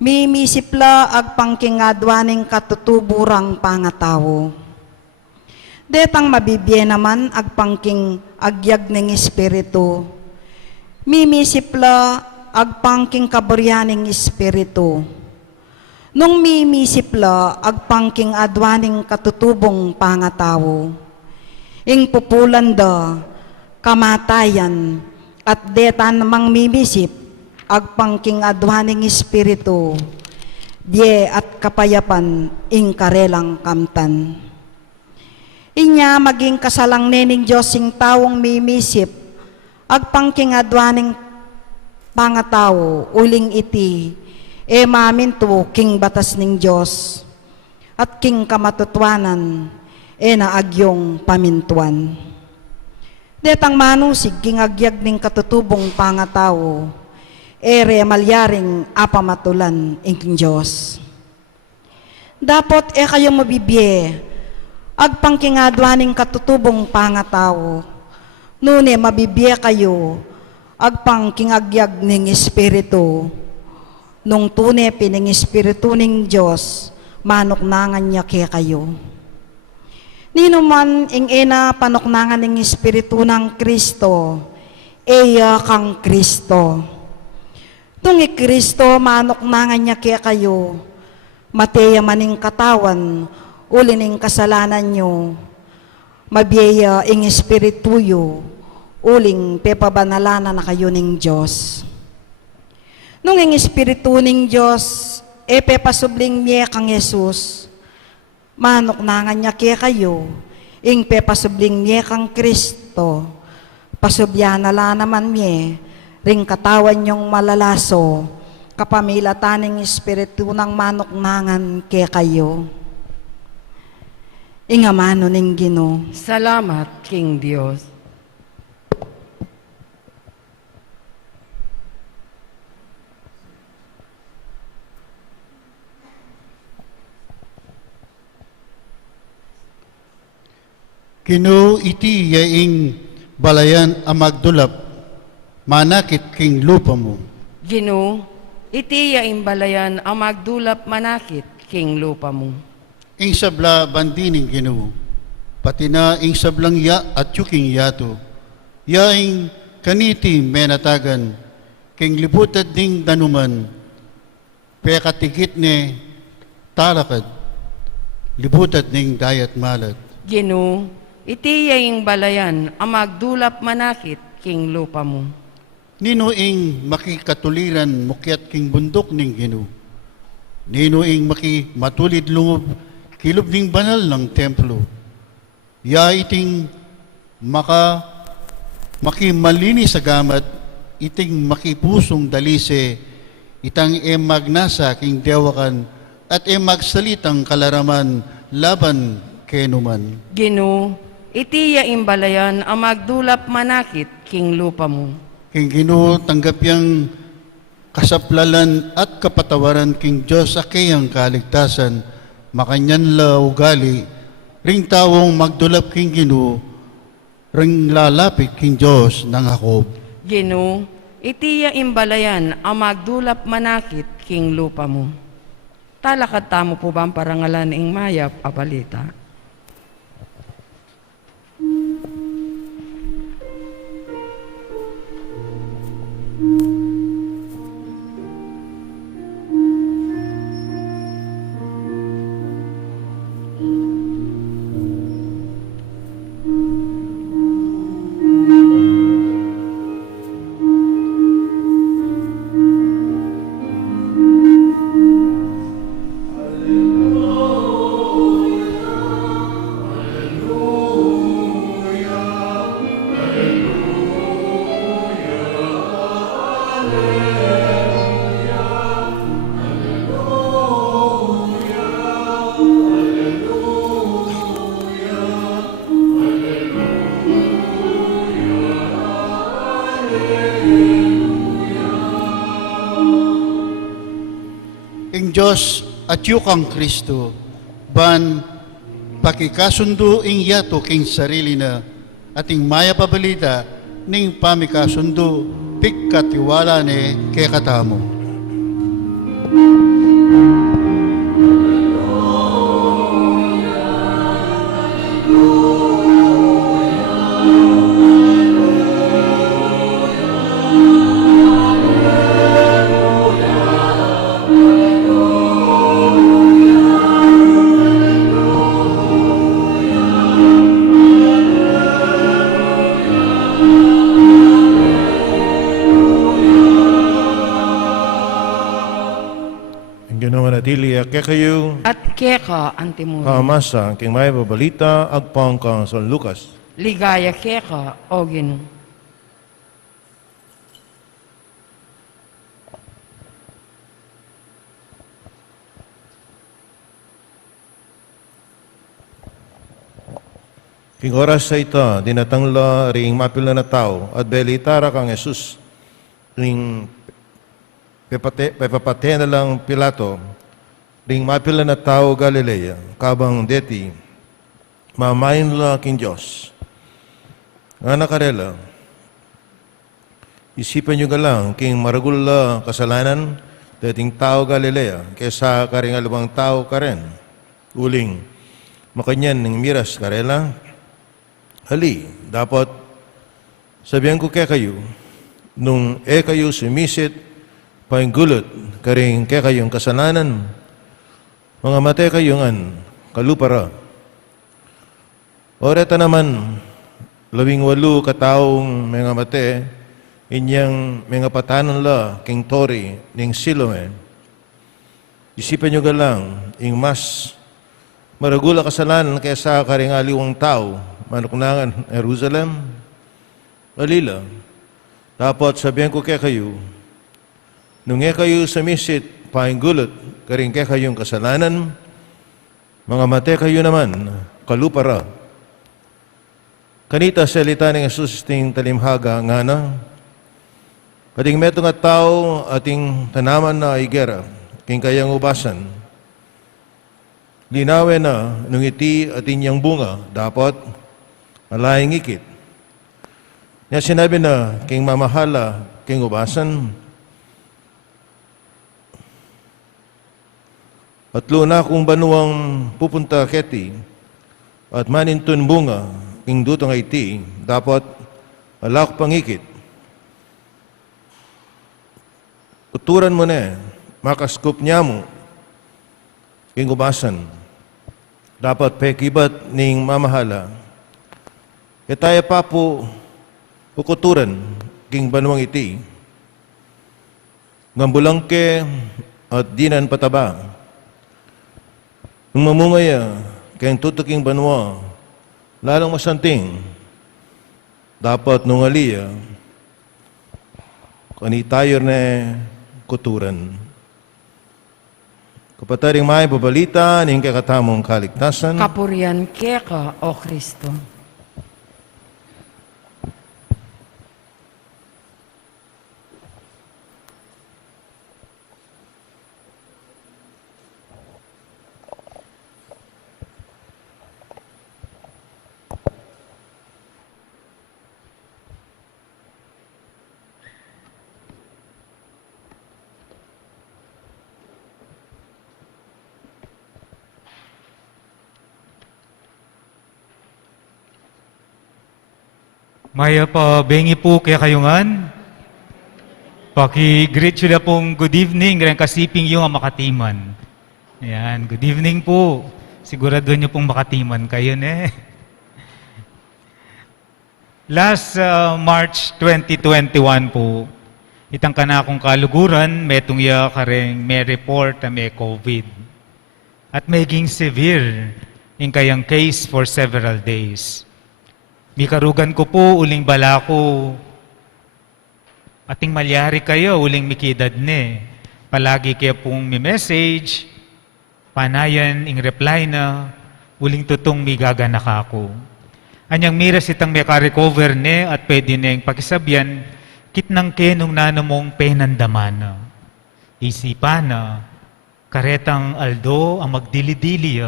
Mimisipla agpang king adwaning katutuburang pangatawo. Detang mabibye naman, agpang king agyag ning Espiritu. Mimisipla agpangking kaburyaning Espiritu. Nung mimisipla, agpangking adwaning katutubong pangatawo. Ing pupulanda, kamatayan, at detan mang mimisip, agpangking adwaning Espiritu, diye at kapayapan, ing karelang kamtan. Inya maging kasalang nening Diyos ing tawong mimisip, agpangking adwaning pangatawo, uling iti, maminto king batas ning Diyos, at king kamatutuanan, naagyong pamintuan. Detang manusig king agyag ning katutubong pangatawo, ere malyaring apamatulan ing Diyos. Dapot kayong mabibye, agpang king adwaning katutubong pangatawo, nune mabibye kayo, agpang kingagyag ning Espiritu, nung tune pining Espiritu ning Diyos, manuknangan niya kaya kayo. Nino man ing ena panuknangan ning Espiritu ng Kristo, eya kang Kristo. Tung Kristo manuknangan niya kaya kayo, mateya maning katawan, uli ning kasalanan nyo, mabiyaya ing Espiritu yo, uling pepabanalanan na kayo ning Diyos. Nung ing Espiritu ning Diyos, pepasubling niya kang Jesus, manuknangan niya kaya kayo, ing pepasubling niya kang Kristo, pasubyan na la naman niya, ring katawan niyong malalaso, kapamilatan ning Espiritu ng manuknangan kaya kayo. Ingamano ning Ginoo. Salamat, King Diyos. Kinu iti yaing balayan amagdulap, manakit king lupa mo. Ginoo, iti imbalayan ang magdulap manakit king lupa mo. Ing sabla bandining Ginoo, pati na ing sablang ya at yuking yato, yaing kaniti menatagan, king libutad ding danuman, pekatigit ne talakad, libutad ning dayat malat. Gino, iti yaing balayan, ang magdulap manakit king lupa mo. Nino ing makikatuliran mukyat king bundok ning Ginoo. Nino ing matulid lungob kilob ning banal ng templo. Ya iting makimalinis sa gamat, iting makipusong dalise, itang magnasa king dewakan, at magsalitang kalaraman laban kenuman. Gino, iti yaing balayan, ang magdulap manakit king lupa mo. King Ginoo tanggap yang kasaplalan at kapatawaran king Diyos sa kayang kaligtasan, makanyan la ugali, ring tawong magdulap king Ginoo, ring lalapit king Diyos ng Jacob. Gino, iti yaing balayan, ang magdulap manakit king lupa mo. Talakad tamo po ba ang parangalan ing mayap abalita? Ing Diyos at yukang Kristo, ban pakikasundo ing yato king sarili na, ating maya pabalita ning pamikasundo pikkatiwala ne kay katamo. Manatili kaya kayo At keka antimuro. kamasa king may babalita agpang kang San Lucas. Ligaya keka o Gino. King oras sa ita, dinatangla ring mapila na tao at belitara kang Jesus. Ring pepapate na lang Pilato, ring mapila na tao Galilea, kabang deti, mamayin la king Diyos. Nga nakarela, isipan nyo galang king maragul la kasalanan, dating tao Galilea, kesa karing alabang tao karen. Uling, makanyan ng miras karela, hali, dapat sabihan ko kaya kayo, nung kayo sumisit, painggulot, karing kaya kayong kasalanan, mga mate kayong kalupara. Oreta naman, 18 kataong mga mate, inyang mga patanon la, king Tori, ning Siloe. Isipan nyo galang, ing mas maragula kasalanan kaysa karing aliwang tao, manuknangan Jerusalem, Galila. Dapat sabihan ko kaya kayo, nung kayo sumisit, painggulot, karing kaya kayong kasalanan, mga mate kayo naman, kalupara. Kanita salita ng Jesus ting talimhaga nga na, kading meto nga tao ating tanaman na igera, king kayang ubasan, linawe na nung iti at inyang bunga, dapat malayang ikit. Niya sinabi na, king mamahala, king ubasan, at luna kung banuang pupunta keti, at manintun bunga, king dutong iti, dapat malak pangikit. Uturan mo na, makaskup niya mo, king ubasan. dapat pekibat ning mamahala. Itaya pa po ukuturan king banwang iti. Ngambulangke at dinan pataba. Nung mamungaya kayang tutuking banwa, lalong masanting, dapat nung aliya, kani tayo na kuturan. Kapataring may babalita ning kakatamong kaligtasan. Kapurian keka, O Kristo. Maya pa bengi po kaya kayungan. Paki-greet sila pong good evening, ganyan kasiping yung makatiman. Ayan, good evening po. Sigurado nyo pong makatiman kayo ne. Last March 2021 po, itang kana akong kaluguran, metong ya kareng may report na may COVID. At maging severe yung kayang case for several days. May karugan ko po, uling bala ko. Ating malyari kayo, uling mikidad ne. Palagi kayo pong may message, panayan, ing reply na, uling tutong may gaganak ako. Anyang miras itang may ka-recover ne at pwede neng pakisabyan, kitnang kenong nanamong penandaman. Isipan na, karetang aldo ang magdili-dili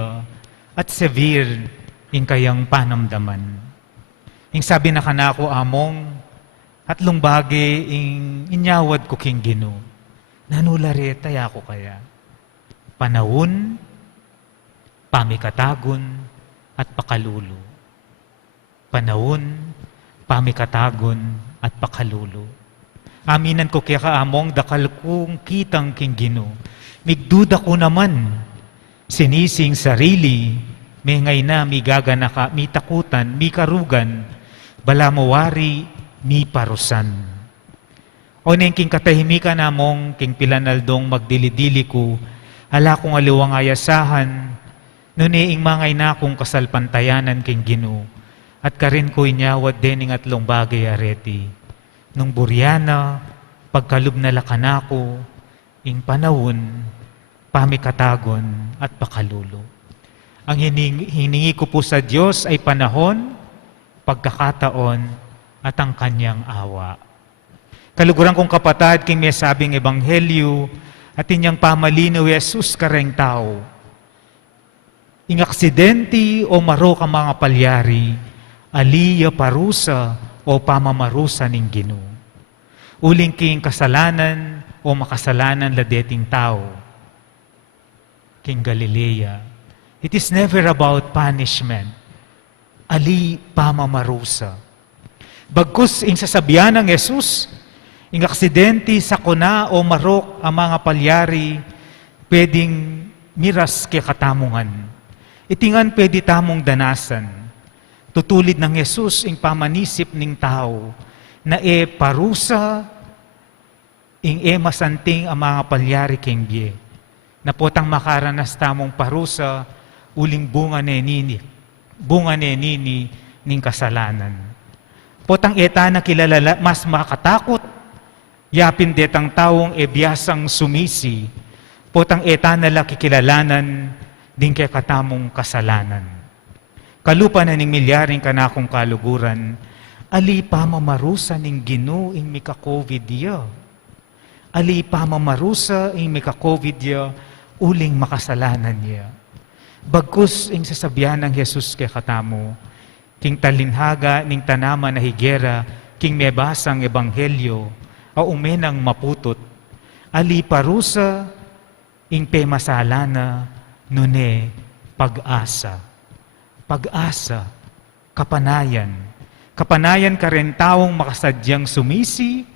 at severe ing kayang panamdaman. Ing sabi na kanako among, at lumbagi ing inyawad ko king Gino, nanulare taya ko kaya. Panahon, pamikatagon, at pakalulo. Panahon, pamikatagon, at pakalulo. Aminan ko kaya kaamong dakal kong kitang king Gino. Migduda ko naman, sinising sarili, may ngay na, mi gaganaka, mi takutan, mi karugan, bala mawari, mi parusan. O neng king katahimikan namong, king pilanaldong magdilidili ko, ala kong aliwang ayasahan, nuniing mangay na kong kasalpantayanan king Gino, at karin ko inyawad dening atlong bagay areti. Nung buryana, pagkalub na lakanako, ing panahon, pamikatagon, at pakalulo. Ang hiningi ko po sa Diyos ay panahon, pagkakataon, at ang kanyang awa. Kaluguran kong kapatad, king may sabing ebanghelyo, at inyang pamalino, Jesus kareng tao. Ing aksidente o maro ka mga palyari, aliya parusa o pamamarusa ning Gino. Uling king kasalanan o makasalanan ladeting tao. King Galilea, it is never about punishment. Ali pamamarusa. Bagkus ing sasabihan ng Jesus, ing aksidente sa kuna o marok ang mga palyari, pwedeng miras kay katamungan. Itingan pwede tamong danasan. Tutulid ng Jesus ing pamanisip ning tao, na parusa, ing masanting ang mga palyari king bie. Na potang makaranas tamong parusa, uling bunga nini ning kasalanan. Potang eta na kilala mas makatakot, yapin detang taong biyasang sumisi, potang eta na lakikilalanan din kay katamong kasalanan. Kalupa na ning milyaring kanakong kaluguran, ali pamamarusa ning Gino ing mika-COVID ya. Ali pamamarusa ing mika-COVID ya, uling makasalanan niya. Bagkus ing sasabihan ng Jesus kay katamo, king talinhaga ning tanama na higera, king mebasang ebanghelyo, o umenang maputot, ali parusa ing pemasalana, nune pag-asa. Pag-asa, kapanayan. Kapanayan ka rin taong makasadyang sumisi,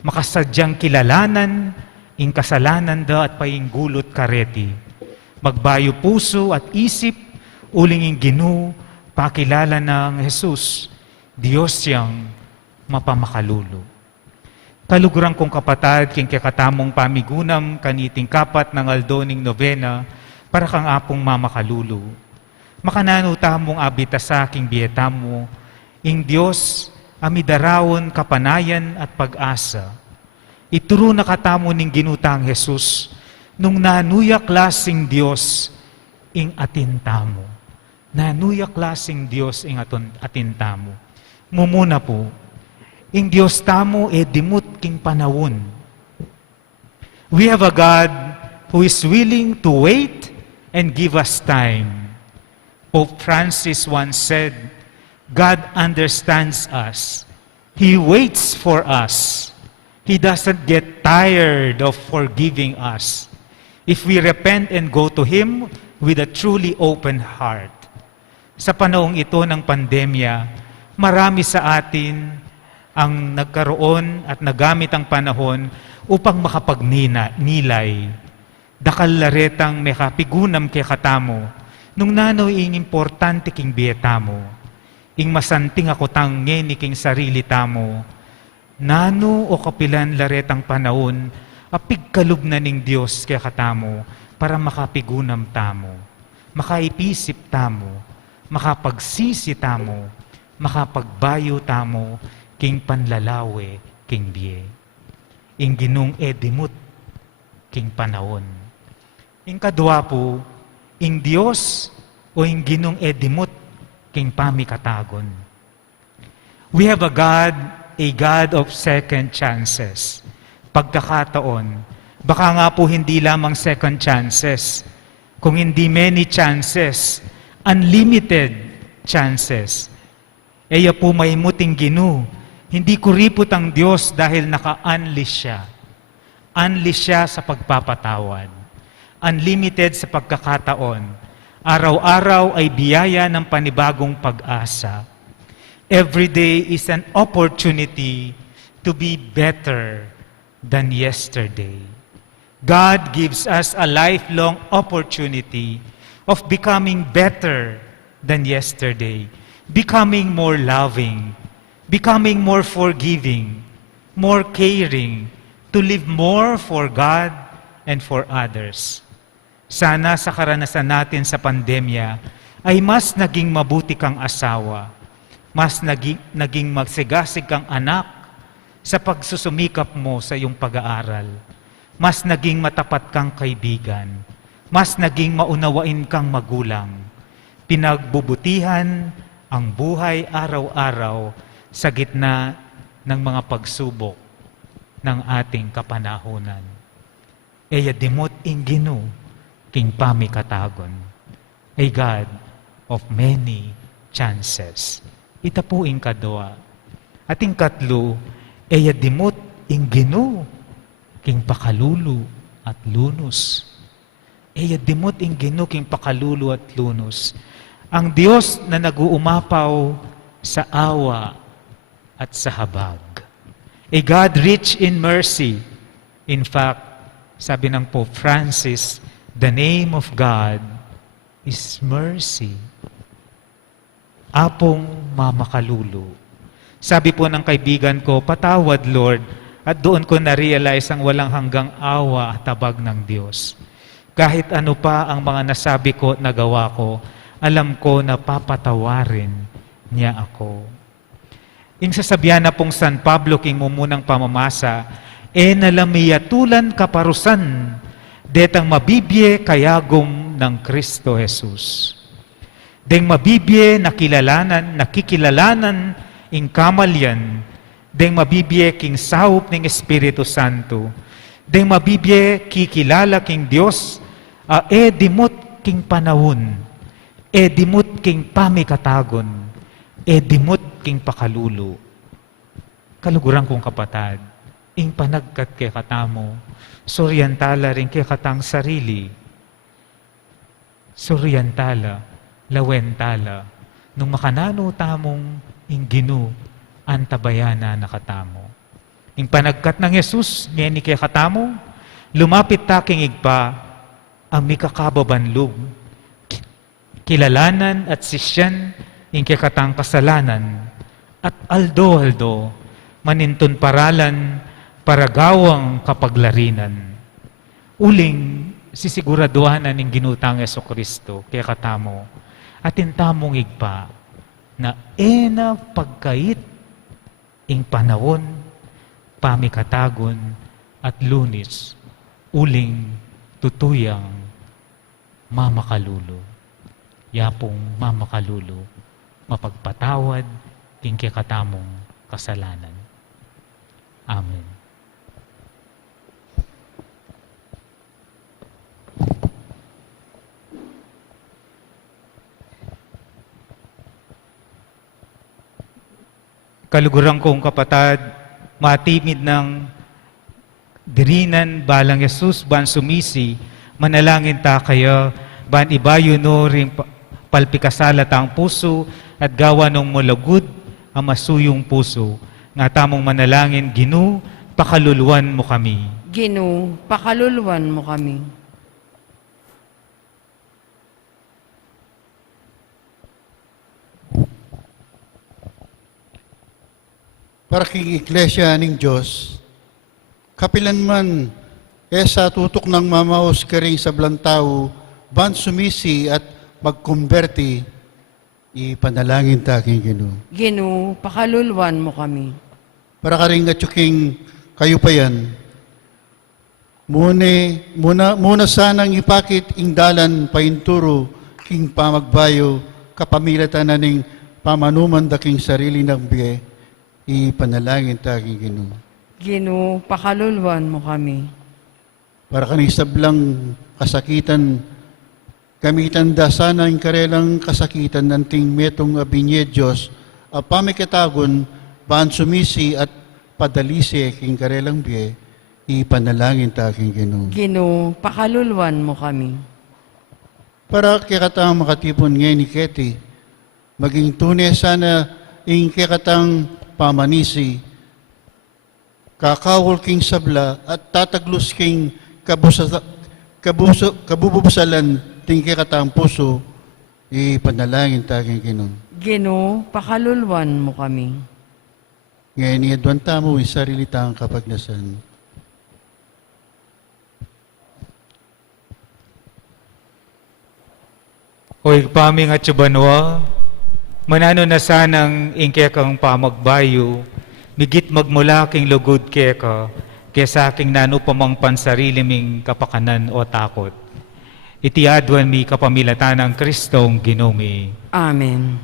makasadyang kilalanan, ing kasalanan da at painggulot kareti. Magbayo puso at isip, uling ing Ginu, pakilala ng Jesus, Diyos siyang mapamakalulo. Kaluguran kong kapatad, king kakatamong pamigunam, kaniting kapat ng aldoning novena, para kang apong mamakalulo. Makananuta mong abita sa aking biyeta mo, ing Diyos, amidarawon kapanayan at pag-asa. Ituro na katamo ning ginutang Jesus, nung nanuyak lasing Diyos, ing atintamo. Nanuyak lasing Diyos, ing atintamo. Mumuna po, ing Diyos tamo dimut king panawon. We have a God who is willing to wait and give us time. Pope Francis once said, God understands us. He waits for us. He doesn't get tired of forgiving us if we repent and go to Him with a truly open heart. Sa panahong ito ng pandemya, marami sa atin ang nagkaroon at nagamit ang panahon upang makapagnilay. Dakal laretang may kapigunam kay katamo, nung nanoy ing importante king biyetamo, ing masanting ako tanggen king sarili tamo, nano o kapilan laretang panahon, apigkalub na ning Diyos kay katamo, para makapigunam tamo, makaipisip tamo, makapagsisi tamo, makapagbayo tamo, king panlalawe, king biye. Ing ginung edimut, king panahon. Ing kadwa po, ing Diyos o ing ginung edimut, king pamikatagon. We have a God of second chances. Pagkakataon, baka nga po hindi lamang second chances, kung hindi many chances, unlimited chances. Eya po may muting Ginu, hindi kuripot ang Diyos dahil naka-unleash siya. Unleash siya sa pagpapatawad. Unlimited sa pagkakataon. Araw-araw ay biyaya ng panibagong pag-asa. Every day is an opportunity to be better than yesterday. God gives us a lifelong opportunity of becoming better than yesterday, becoming more loving, becoming more forgiving, more caring, to live more for God and for others. Sana sa karanasan natin sa pandemya ay mas naging mabuti kang asawa, mas naging magsigasig kang anak sa pagsusumikap mo sa iyong pag-aaral, mas naging matapat kang kaibigan, mas naging maunawain kang magulang, pinagbubutihan ang buhay araw-araw sa gitna ng mga pagsubok ng ating kapanahunan. Eya dimot ing Ginu, king pamikatagon, a God of many chances. Ita po ing kadwa. At ing katlo, eya dimot ing Ginu, king pakalulu at lunos. Eya dimot ing Ginu, king pakalulu at lunos. Ang Diyos na nag-uumapaw sa awa at sa habag. A God rich in mercy. In fact, sabi ng Pope Francis, the name of God is mercy. Apong mamakalulo. Sabi po ng kaibigan ko, patawad Lord, at doon ko na-realize ang walang hanggang awa at tabag ng Diyos. Kahit ano pa ang mga nasabi ko at nagawa ko, alam ko na papatawarin niya ako. Ing sasabihan na pong San Pablo king mumunang pamamasa, nalamiyatulan kaparusan, detang mabibye kayagom ng Kristo Jesus. Deng mabibye nakikilalanan ing kamalyan, deng mabibye king saup ng Espiritu Santo, deng mabibye kikilala king Dios, dimot king panahon, dimot king pamikatagon, dimot king pakalulo. Kaluguran kong kapatad, ing panagkat kay katamo, suryantala rin kay katang sarili. Suryantala, lawentala, nung makanano tamong ing Ginu, antabayana na katamo. Ing panagkat ng Yesus, ngeni kay katamo, lumapit taking igpa, ang mikakababanlog, kilalanan at sisyan ing kekatang kasalanan, at aldo-aldo manintun paralan para gawang kapaglarinan. Uling sisiguraduhanan ning ginutang Jesucristo kaya katamo at intamong igpa na ena pagkait ing panahon, pamikatagon at lunis, uling tutuyang mamakalulo. Yapong mamakalulo, mapagpatawad ing kikatamong kasalanan. Amen. Kaluguran kong kapatad, matimid ng dirinan balang Yesus ban sumisi, manalangin ta kayo, ban ibayo no ring palpikasala tang puso at gawa nung mulagud ang masuyong puso. Nga tamong manalangin, Ginu, pakaluluan mo kami. Ginu, pakaluluan mo kami. Para king iglesia ning Diyos, kapilan man, sa tutok ng mamaos ka rin sa blantao, ban sumisi at magkumberti, ipanalangin ta king Gino. Ginu, pakaluluan mo kami. Para ka rin atsuking kayo pa yan, muna sanang ipakit ing dalan painturo king pamagbayo, kapamilatan na ning pamanuman da king sarili ng biye, ipanalangin ta king Gino. Ginu, pakaluluan mo kami. Para kaning sablang kasakitan, kamitan da sana ang karelang kasakitan ng ting metong abinye Diyos, pamikatagon, baan sumisi at padalisi king karelang biye, ipanalangin ta king Gino. Ginu, pakaluluan mo kami. Para kikatang makatipon ngayon ni Keti, maging tunay sana ing kikatang pamanisi, kakawol king sabla at tataglos king kabubusalan ting kikatang puso, ipanalangin ta king Gino. Ginu, pakaluluan mo kami. Ngayon ni Edwan tamo, isarili tang kapagnasan. Oy, paming at subanwa, manano na sanang ingke kang pamagbayo, migit magmula king lugod keka, kesa aking nanupamang pansarili ming kapakanan o takot. Itiadwan mi kapamilatan ng Kristong Ginumi. Amen.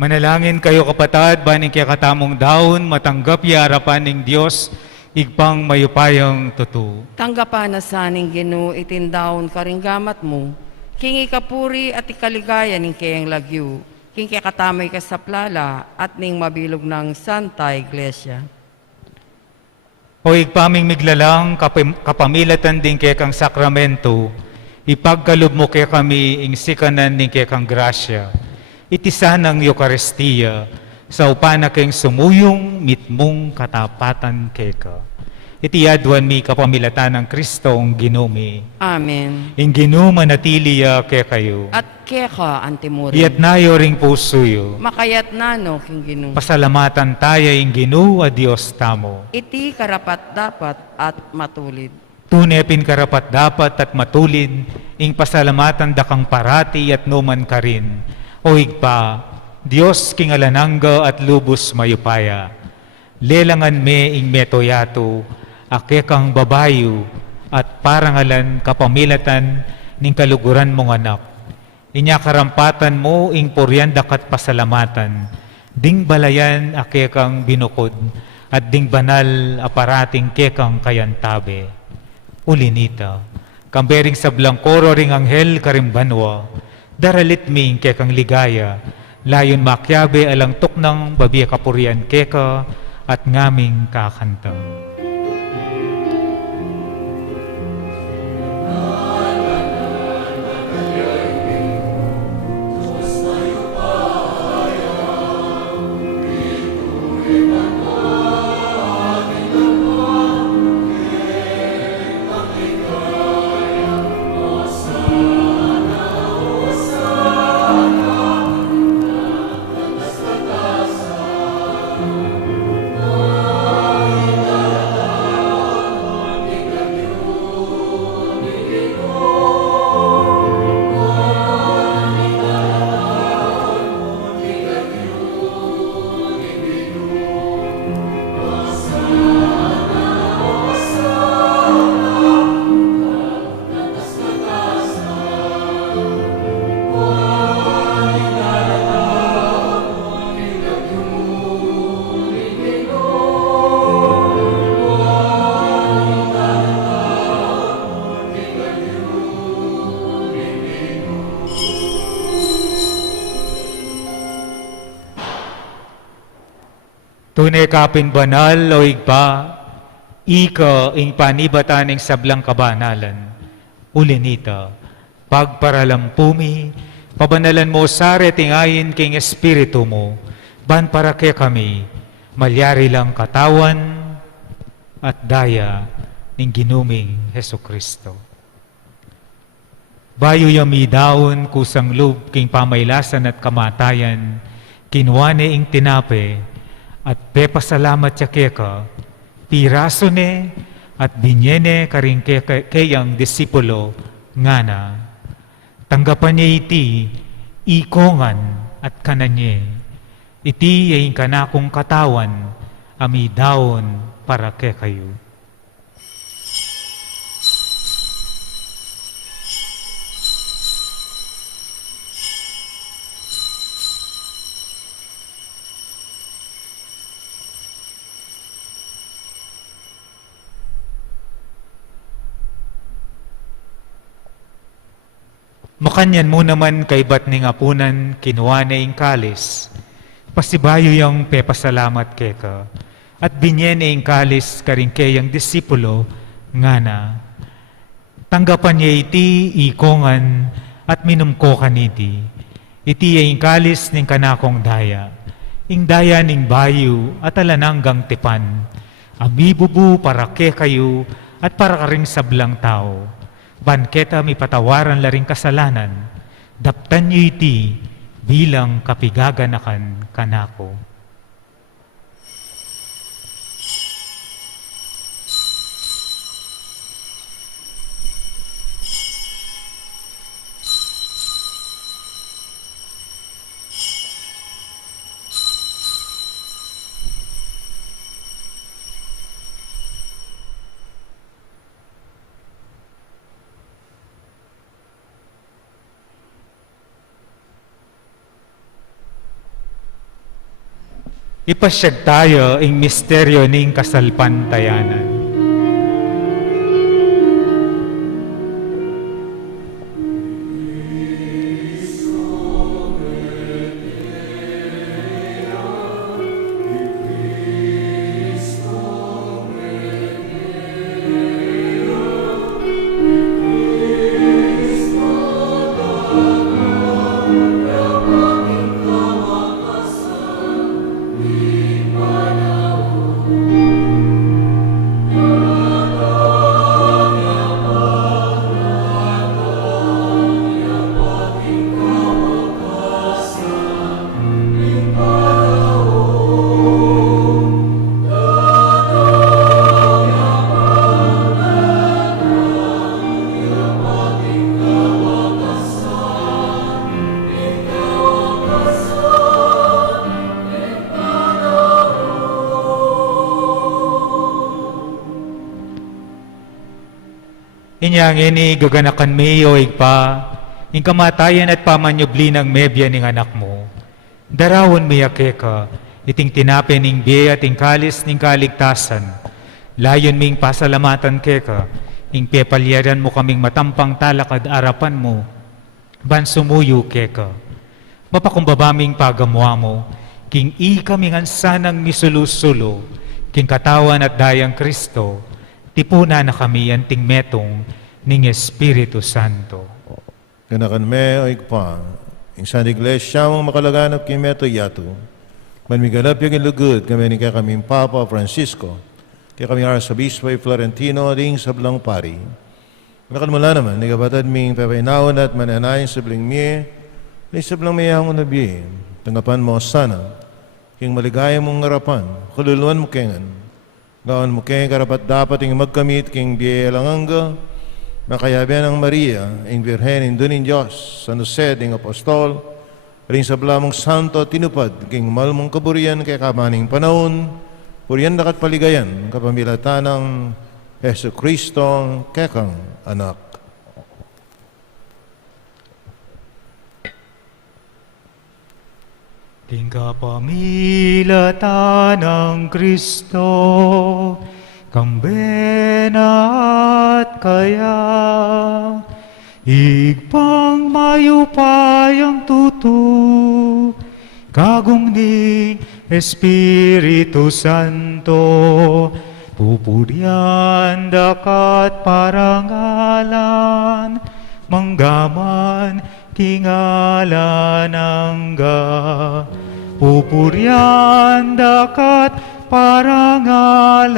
Manalangin kayo kapatad, baning kaya katamong daon, matanggap ya harapan ng Diyos, igpang mayupayang tutu. Tanggapan na saning Ginoo itindaon karinggamat mo, king ikapuri at ikaligaya ning kayang lagyu, king kaya katamay ka sa plala at ning mabilog ng Santa Iglesia. O igpaming miglalang kapamilatan din kaya kang sakramento, ipagkalob mo kaya kami ing sikanan din kaya kang grasya. Itisan ang Eucharistia sa upana keng sumuyong mitmong katapatan keka. Itiyadwan mi kapamilatan ng Kristo ang ginumi. Amen. Ing ginuma natiliya kaya kayo. At keka antimuri. Iyat nayo ring pusuyo. Makayat nano king Ginoo. Pasalamatan tayo ing ginu a Diyos tamo. Iti karapat dapat at matulid. Tunepin karapat dapat at matulid, ing pasalamatan dakang parati at numan ka rin. O higpa, Diyos king alanangga at lubos mayupaya. Lelangan me ing metoyato, ake kang babayo, at parangalan kapamilatan ning kaluguran mong anak. Inya karampatan mo ing puryandak at pasalamatan, ding balayan ake kang binukod, at ding banal aparating kekang kayantabe. Ulinita, kambering sa blangkoro ring anghel karimbanwa, daralit ming kekang ligaya, layon makyabe alang tuknang babiya kapurian keka at ngaming kakantang. Tunay kapin banal o igpa, ika ing panibatan ng sablang kabanalan. Ulinita, pagparalampumi, pabanalan mo sare tingayin king espiritu mo, ban para kaya kami, malyari lang katawan at daya ng ginuming Heso Kristo. Bayo yami daon kusang lub king pamaylasan at kamatayan, kinwane ing tinape, at pepasalamat siya keka, piraso ne at binyene karing kayang disipulo nga na. Tanggapan niya iti, ikongan at kananye. Iti ay kanakong katawan, ami daon para kayo. Makanyan mo naman kay bat ning apunan kinuha na ing kalis, pasibayo yung pepasalamat keka, at binyen ing kalis karing kayang disipulo nga na. Tanggapan niya iti ikongan at minumko kaniti, iti ing kalis ning kanakong daya, ing daya ning bayo at alananggang tipan, amibubu para kayo at para karing sablang tao. Banketa mi patawaran laring kasalanan, daptan niyo iti bilang kapigaganakan kanako. Ipasyag tayo ing misteryo ning kasalpantayanan. Inyang ini gaganakan mayo igpa, ing kamatayan at pamanyubli ng mebya ning anak mo. Darawon miyake ka, iting tinapin ning biya at ing kalis ning kaligtasan. Layon ming pasalamatan ke ka, ing pepalyaran mo kaming matampang talakad arapan mo. Ban sumuyo ke ka. Mapakumbabaming pagamwa mo, king i kaming ansanang misulusulo, king katawan at dayang Kristo, tipuna na kami ang tingmetong ning Espiritu Santo. Ganakan me o igpa, ing sa iglesia mong makalaganap kay meto yato, manmiganap yung ilugod kami ni kaming Papa Francisco, kaya kami Arsobispo Florentino ding sablang pari. Ganakan mula naman, ni kabatad ming papainaon at mananayin sabling miye, ni sablang mayahong nabi, tanggapan mo sana, king maligaya mong ngarapan, kululuan mo kengan, gaon mo keng karapat dapat ing magkamit king biye langanga, makayabian ng Maria, ing Birhen, ing Dunin Diyos, San Jose, ing Apostol, ring sa blamong santo tinupad, king malmong kaburian kay kamaning panahon, puriyan dakat paligayan, kapamilatan ng Yesu Kristo, kekang anak. Tingka pamilatan ng Kristo, kambena at kaya, igpang mayupayang tutu, kagong ni Espiritu Santo, pupurian dakat parangalan, manggaman kingalan angga, pupurian dakat parangalan,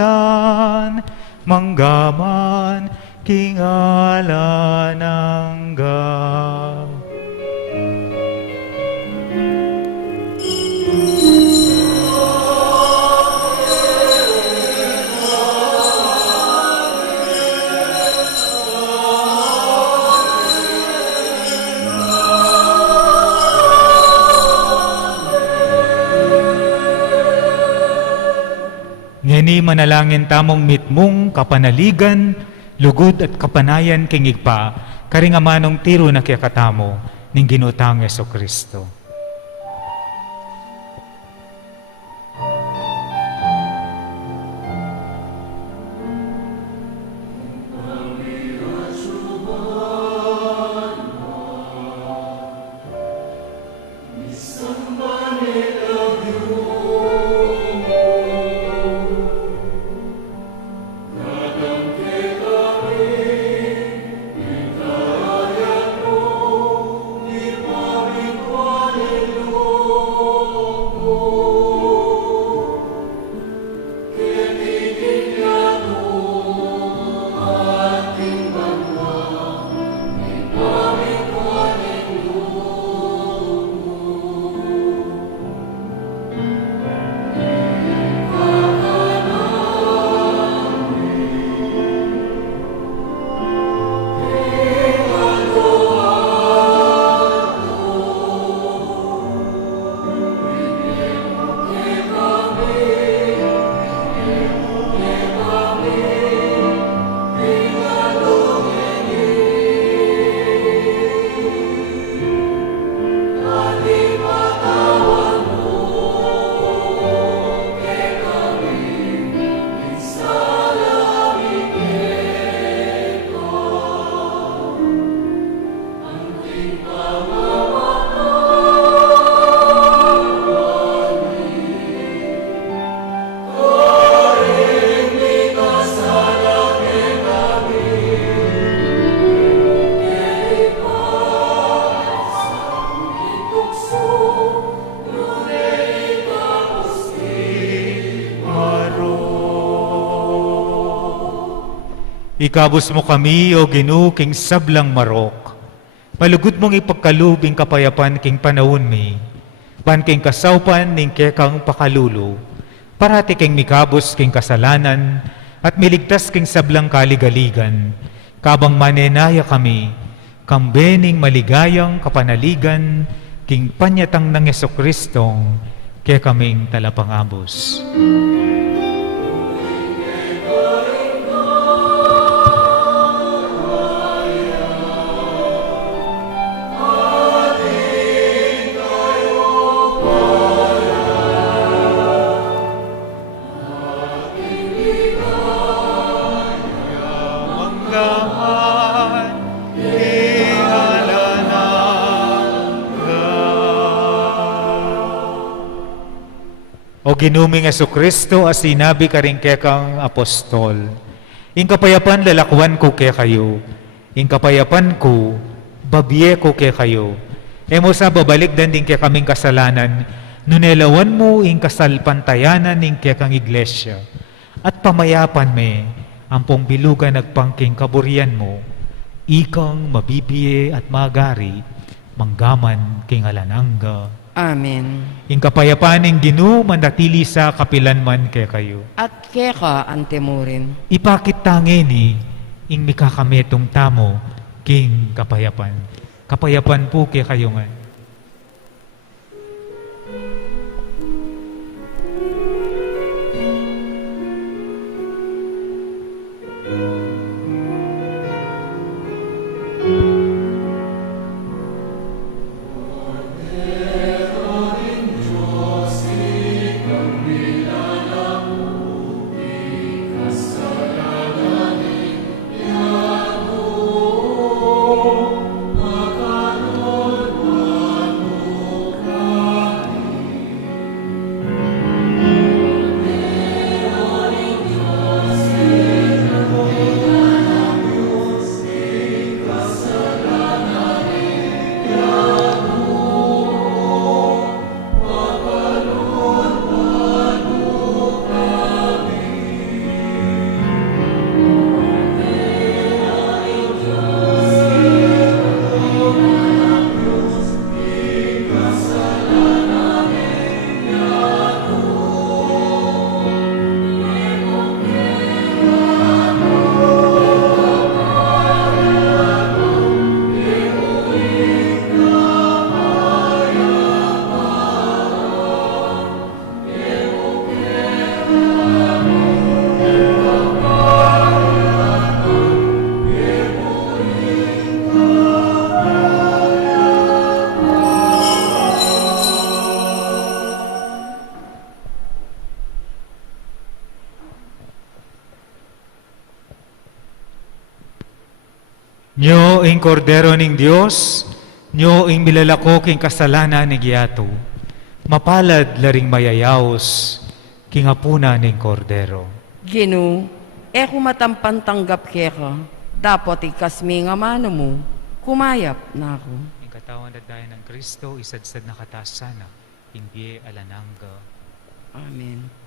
manggaman kingalan angga. Ngeni manalangin tamong mitmong kapanaligan, lugod at kapanayan kingig pa, karingamanong tiro na kiyakatamo, ning ginutang Yeso Kristo. Ikabos mo kami, o Ginoo, king sablang marok. Malugod mong ipagkalubing kapayapan king panahon mi. Ban king kasawpan ning kekang pakalulo. Parati king mikabos king kasalanan at miligtas king sablang kaligaligan. Kabang manenaya kami, kambening maligayang kapanaligan king panyatang ng Yesukristong kaya kaming talapangabos. O ginuming Jesucristo, as sinabi ka rin kekang apostol, ing kapayapan lalakwan ko kaya kayo, ing kapayapan ko, babye ko kaya kayo. Emo sa babalik din kaya kaming kasalanan, nunelawan mo ing kasalpantayanan ing kaya kang iglesia, at pamayapan me, ampong bilugan nagpangking kaburian mo, ikang mabibiye at magari, manggaman king alananga. Amen. Ing kapayapaan ng Ginoo manatili sa kapilanman kay kayo. At keka antemurin. Ipakit tangeni ing mikakametong tamo king kapayapan. Kapayapan po kay kayo nga. Nyo ing kordero ning Dios, nyo ing milalako king kasalanan ni Giyato, mapalad laring mayayaos king apuna ning kordero. Ginu, eko matampan tanggap keka. Dapat ikasmi nga mano mo. Kumayap na ako. Ing katawan at dayan ng Kristo, isadsad na katasana, hindi alananga. Amen.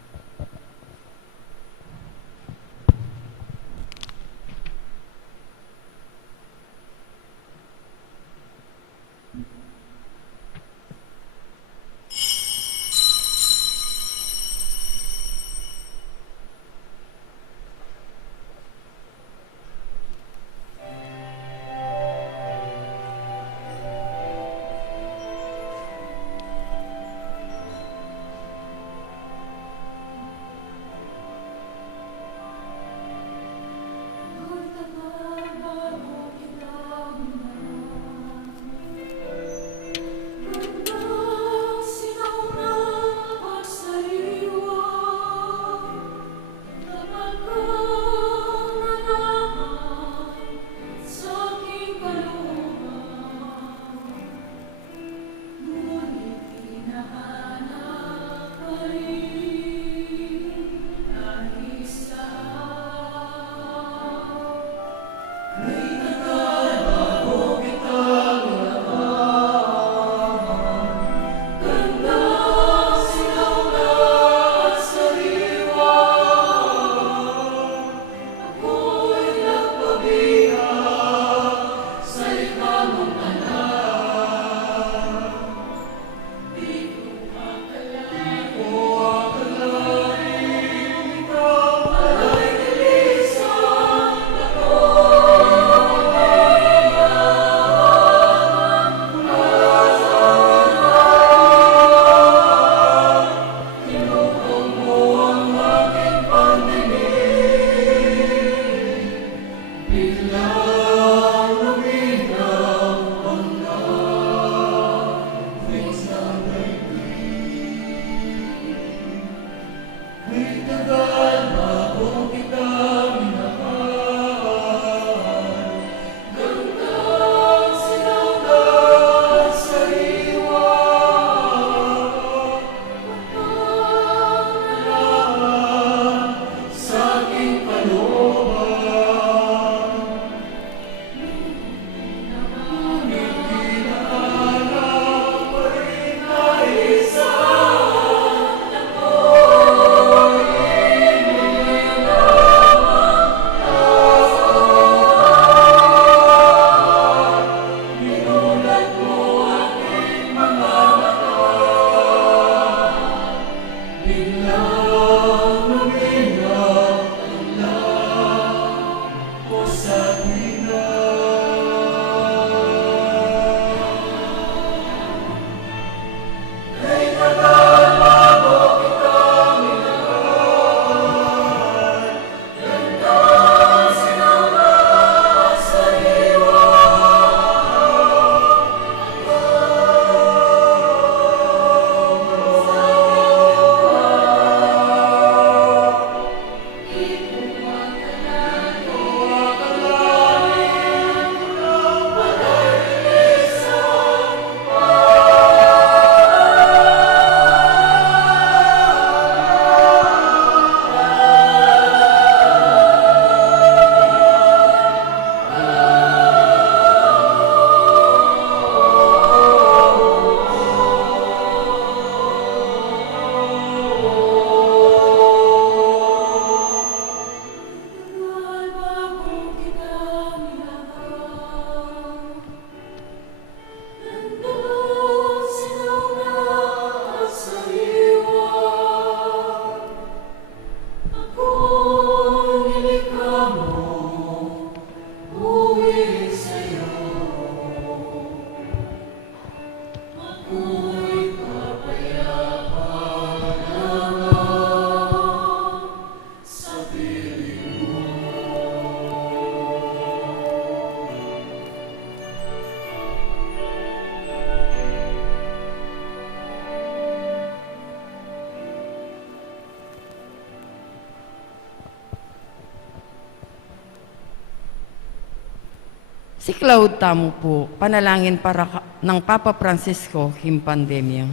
Si Claude tamo po, panalangin para ng Papa Francisco kim pandemya.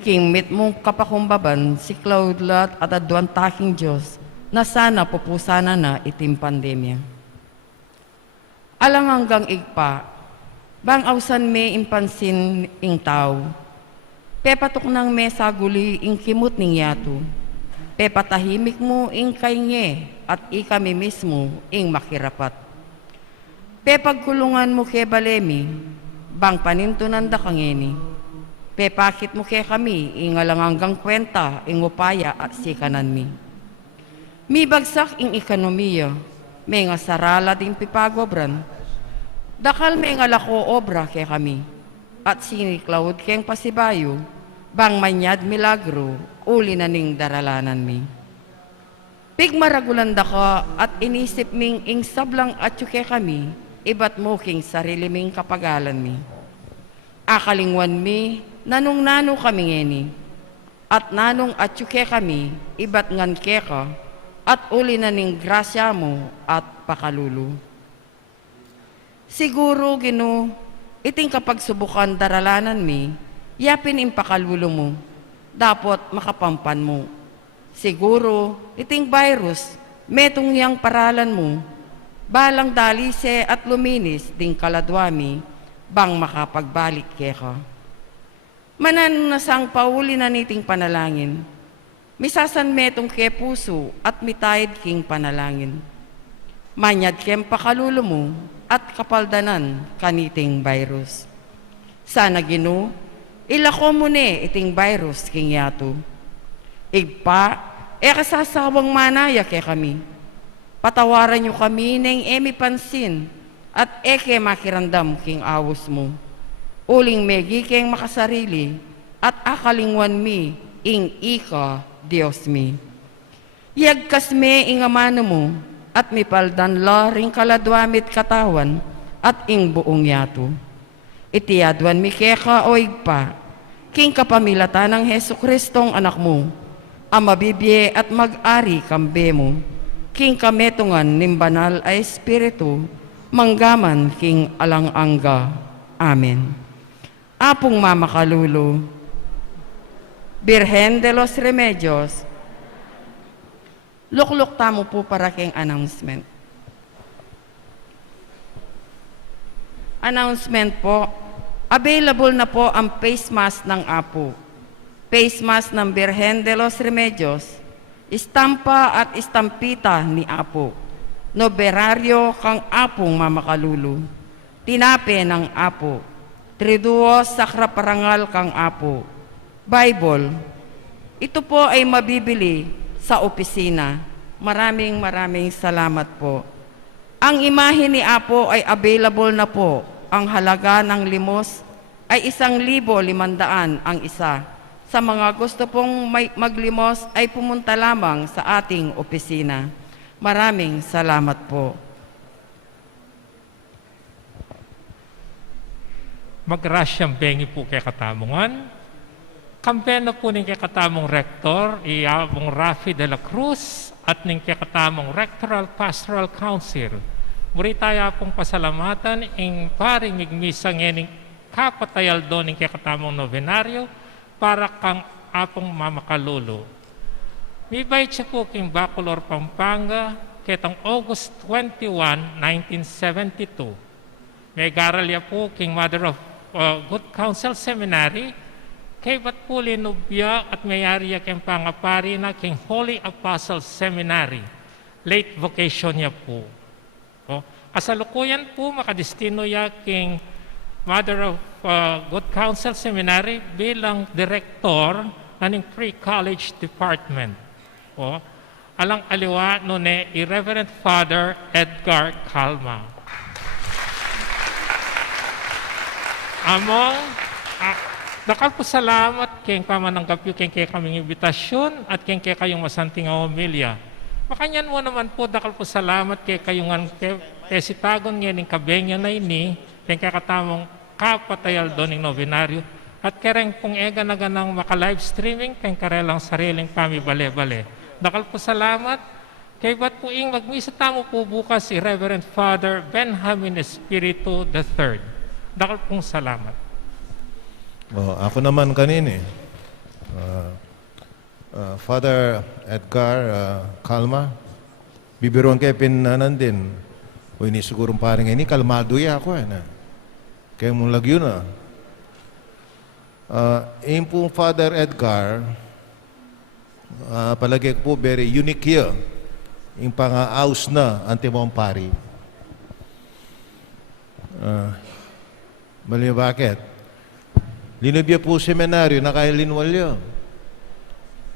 King mit mong kapakumbaban si Claude lat at adwan taking Diyos na sana pupusana na itim pandemya. Alang hanggang igpa, bang awsan me impansin ing tao, pepatok ng me saguli ing kimot ning yato, pepatahimik mo ing kainge at ikami mismo ing makirapat. Pepagkulungan mo ke balemi, bang panintunan da kangeni. Pepakit mo ke kami, ingalang hanggang kwenta, ing upaya at sikanan mi. Mi bagsak ing ekonomiya, may nga sarala ding pipagobran. Dakal may nga lako obra ke kami. At sini Claude keng pasibayo, bang manyad milagro, uli na ning daralanan mi. Pigmaragulan da ka at inisip ming ing sablang atyo ke kami, ibat mo king sarili ming kapagalan mi. Akalingwan mi, nanong-nano kami ngeni. At nanong atsuke kami, ibat ngan keka, at uli na ning grasya mo at pakalulu. Siguro, Gino, iting kapag subukan daralanan mi, yapin im pakalulu mo, dapat makapampan mo. Siguro, iting virus, metong yang paralan mo, balang dalise at luminis ding kaladwami, bang makapagbalik keka. Manan na sang pauli na niting panalangin, misasan metong ke puso at mitayid king panalangin. Manyad kem pakalulo mo at kapaldanan kaniting virus. Sana Gino, ilako mo ne iting virus king yato. Igpa, kasasawang manaya ke kami. Patawaran nyo kami ng emi pansin at eke makirandam king awos mo. Uling megi keng makasarili at akalingwan mi ing ika Dios mi. Yagkas me ing amano mo at mipaldan la ring kaladwamit katawan at ing buong yato. Itiyadwan mi keka o igpa, king kapamilata ng Hesu Kristong anak mo, ang mabibye at mag-ari kambe mo, king kametungan ning banal ay espiritu, manggaman king alang-angga. Amen. Apong mamakalulo, Birhen de los Remedios, lukluk tamo po para king announcement. Announcement po, available na po ang face mask ng Apo. Face mask ng Birhen de los Remedios, istampa at istampita ni Apo. Noberaryo kang Apong mamakalulu. Tinape ng Apo. Triduo sakra parangal kang Apo. Bible. Ito po ay mabibili sa opisina. Maraming salamat po. Ang imahe ni Apo ay available na po. Ang halaga ng limos ay 1,500 ang isa. Sa mga gusto pong maglimos ay pumunta lamang sa ating opisina. Maraming salamat po. Magrasyang bengi po kay Katamungan. Kampen na po ning kay Katamong Rector, Iabong Rafi de la Cruz, at ning kay Katamong Rectoral Pastoral Council. Muri tayo pong pasalamatan ing paring migmisa ngening kapatayal doon ning kay Katamong Novenaryo para kang apong mamakalulo. Mibay siya po king Bacolor, Pampanga, ketong August 21, 1972. May garalya po king Mother of Good Counsel Seminary, kay Batpuli Nubya at mayariya king pangapari na king Holy Apostle Seminary. Late vocation niya po. Kasalukuyan po makadestino ya king Mother of Good Counsel Seminary bilang Director ng Pre-College Department. Alang aliwa no ne Reverend Father Edgar Calma. Among dakal po salamat keng pamananggap yu keng kaming imbitasyon at keng kayong masanting homilya. Makanyan mo naman po dakal po salamat kayong sitagon ngayon kabengya na ini keng katamong kapatayal doon ng novenaryo at kereng pong ega na ganang maka-live streaming keng karelang sariling kami bale-bale. Dakal po salamat Kay ba't po ing magmisa tamo po bukas si Reverend Father Benjamin Espiritu III. Dakal pong salamat. Ako naman kanini. Father Edgar Calma, bibiruan kayo pinanan din. O ini sigurong parang ini, kalmado ya ako na. Kaya mong lagyo na. Yung po Father Edgar, palagi ko po very unique here. Yung pang-aus na antimong pari. Mali bakit? Linubya po seminaryo, nakailinwalyo.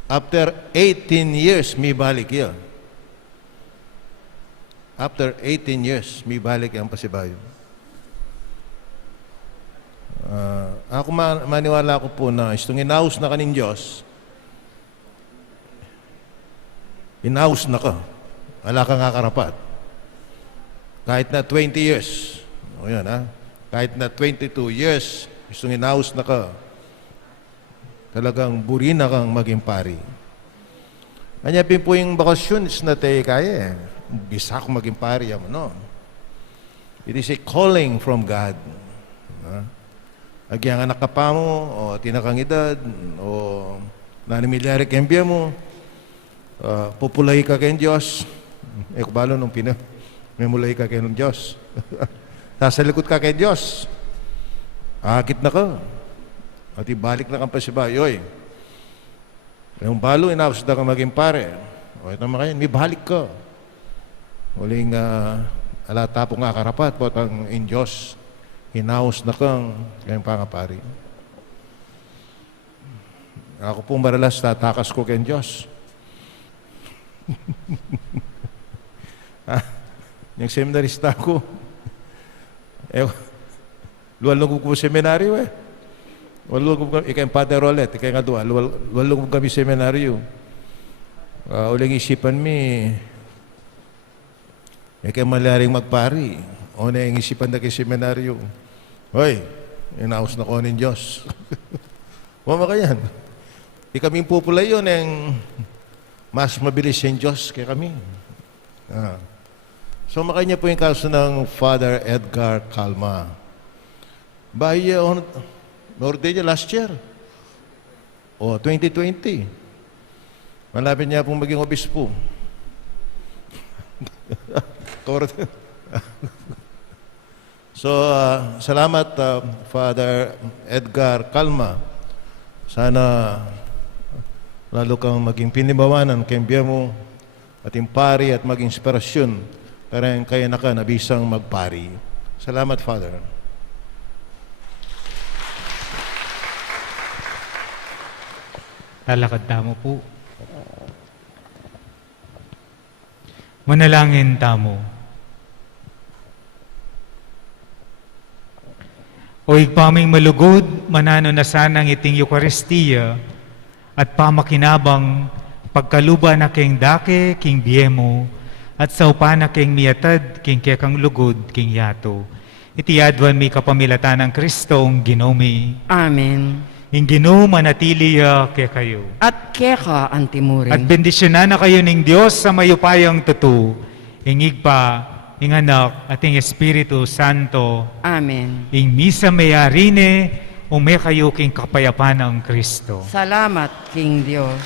After 18 years, may balik yun. After 18 years, may balik yung pasibayo. Ako maniwala ko po na itong in-house na kanin Diyos, in-house na ka. Wala kang kakarapat. Kahit na 20 years, o yan ha, kahit na 22 years, itong in-house na ka, talagang buri na kang maging pari. Anyapin po yung bakasyon, is na tayo kaya eh. Bisa ko maging pari, no? It is a calling from God. Agyang anak ka pa mo, o tinakang edad, o nanimilyari kembya mo, populay ka kay Diyos. Kubalo nung memulay ka kay Diyos. Sasalikot ka kay Diyos. Akit na ka. At ibalik na kang pasibayoy. Yung balo, inaos na kang maging pare. O ito naman kayo, may balik ka. Huling alata po nga karapat po ang in Diyos. Hinaos na kang kayong pangapari. Ako pong maralas tatakas ko kayong Diyos. Yung seminarista ko, luwalong ko po seminaryo eh. Walong ko kami, ikay Padre Rolet, ikay nga doon, walong ko kami seminaryo. Uling isipan mi, ikay malaring magpari. O na yung isipan na kay seminaryo. Hoy, inaos na ko ng Diyos. Mama ka yan. Di kaming pupulay yun, yung mas mabilis yung Diyos kaya kami. So makanya po yung kaso ng Father Edgar Calma. By Nordeña last year. O 2020. Malapit niya pong maging obispo. So, salamat Father Edgar Calma. Sana lalo kang maging pinibawanan kay mo at impari at maging inspirasyon para kaya na ka nabisang magpari. Salamat, Father. Lalakad tamo po. Manalangin tamo. O igpaming malugod, manano na sanang iting Eucharistia at pamakinabang pagkaluba na king dake, king biemo, at saupa na king miatad, king kekang lugod, king yato. Itiadwan mi kapamilatan ng Kristong ginomi. Amen. Ing Ginoo manatili kay kayo. At keka antimurin. At bendisyonan na kayo ng Diyos sa mayupayang tutu, ingig pa, ing anak, at ing Espiritu Santo. Amen. Ing misa mayarine, ume kayo king kapayapan ng Kristo. Salamat, King Diyos.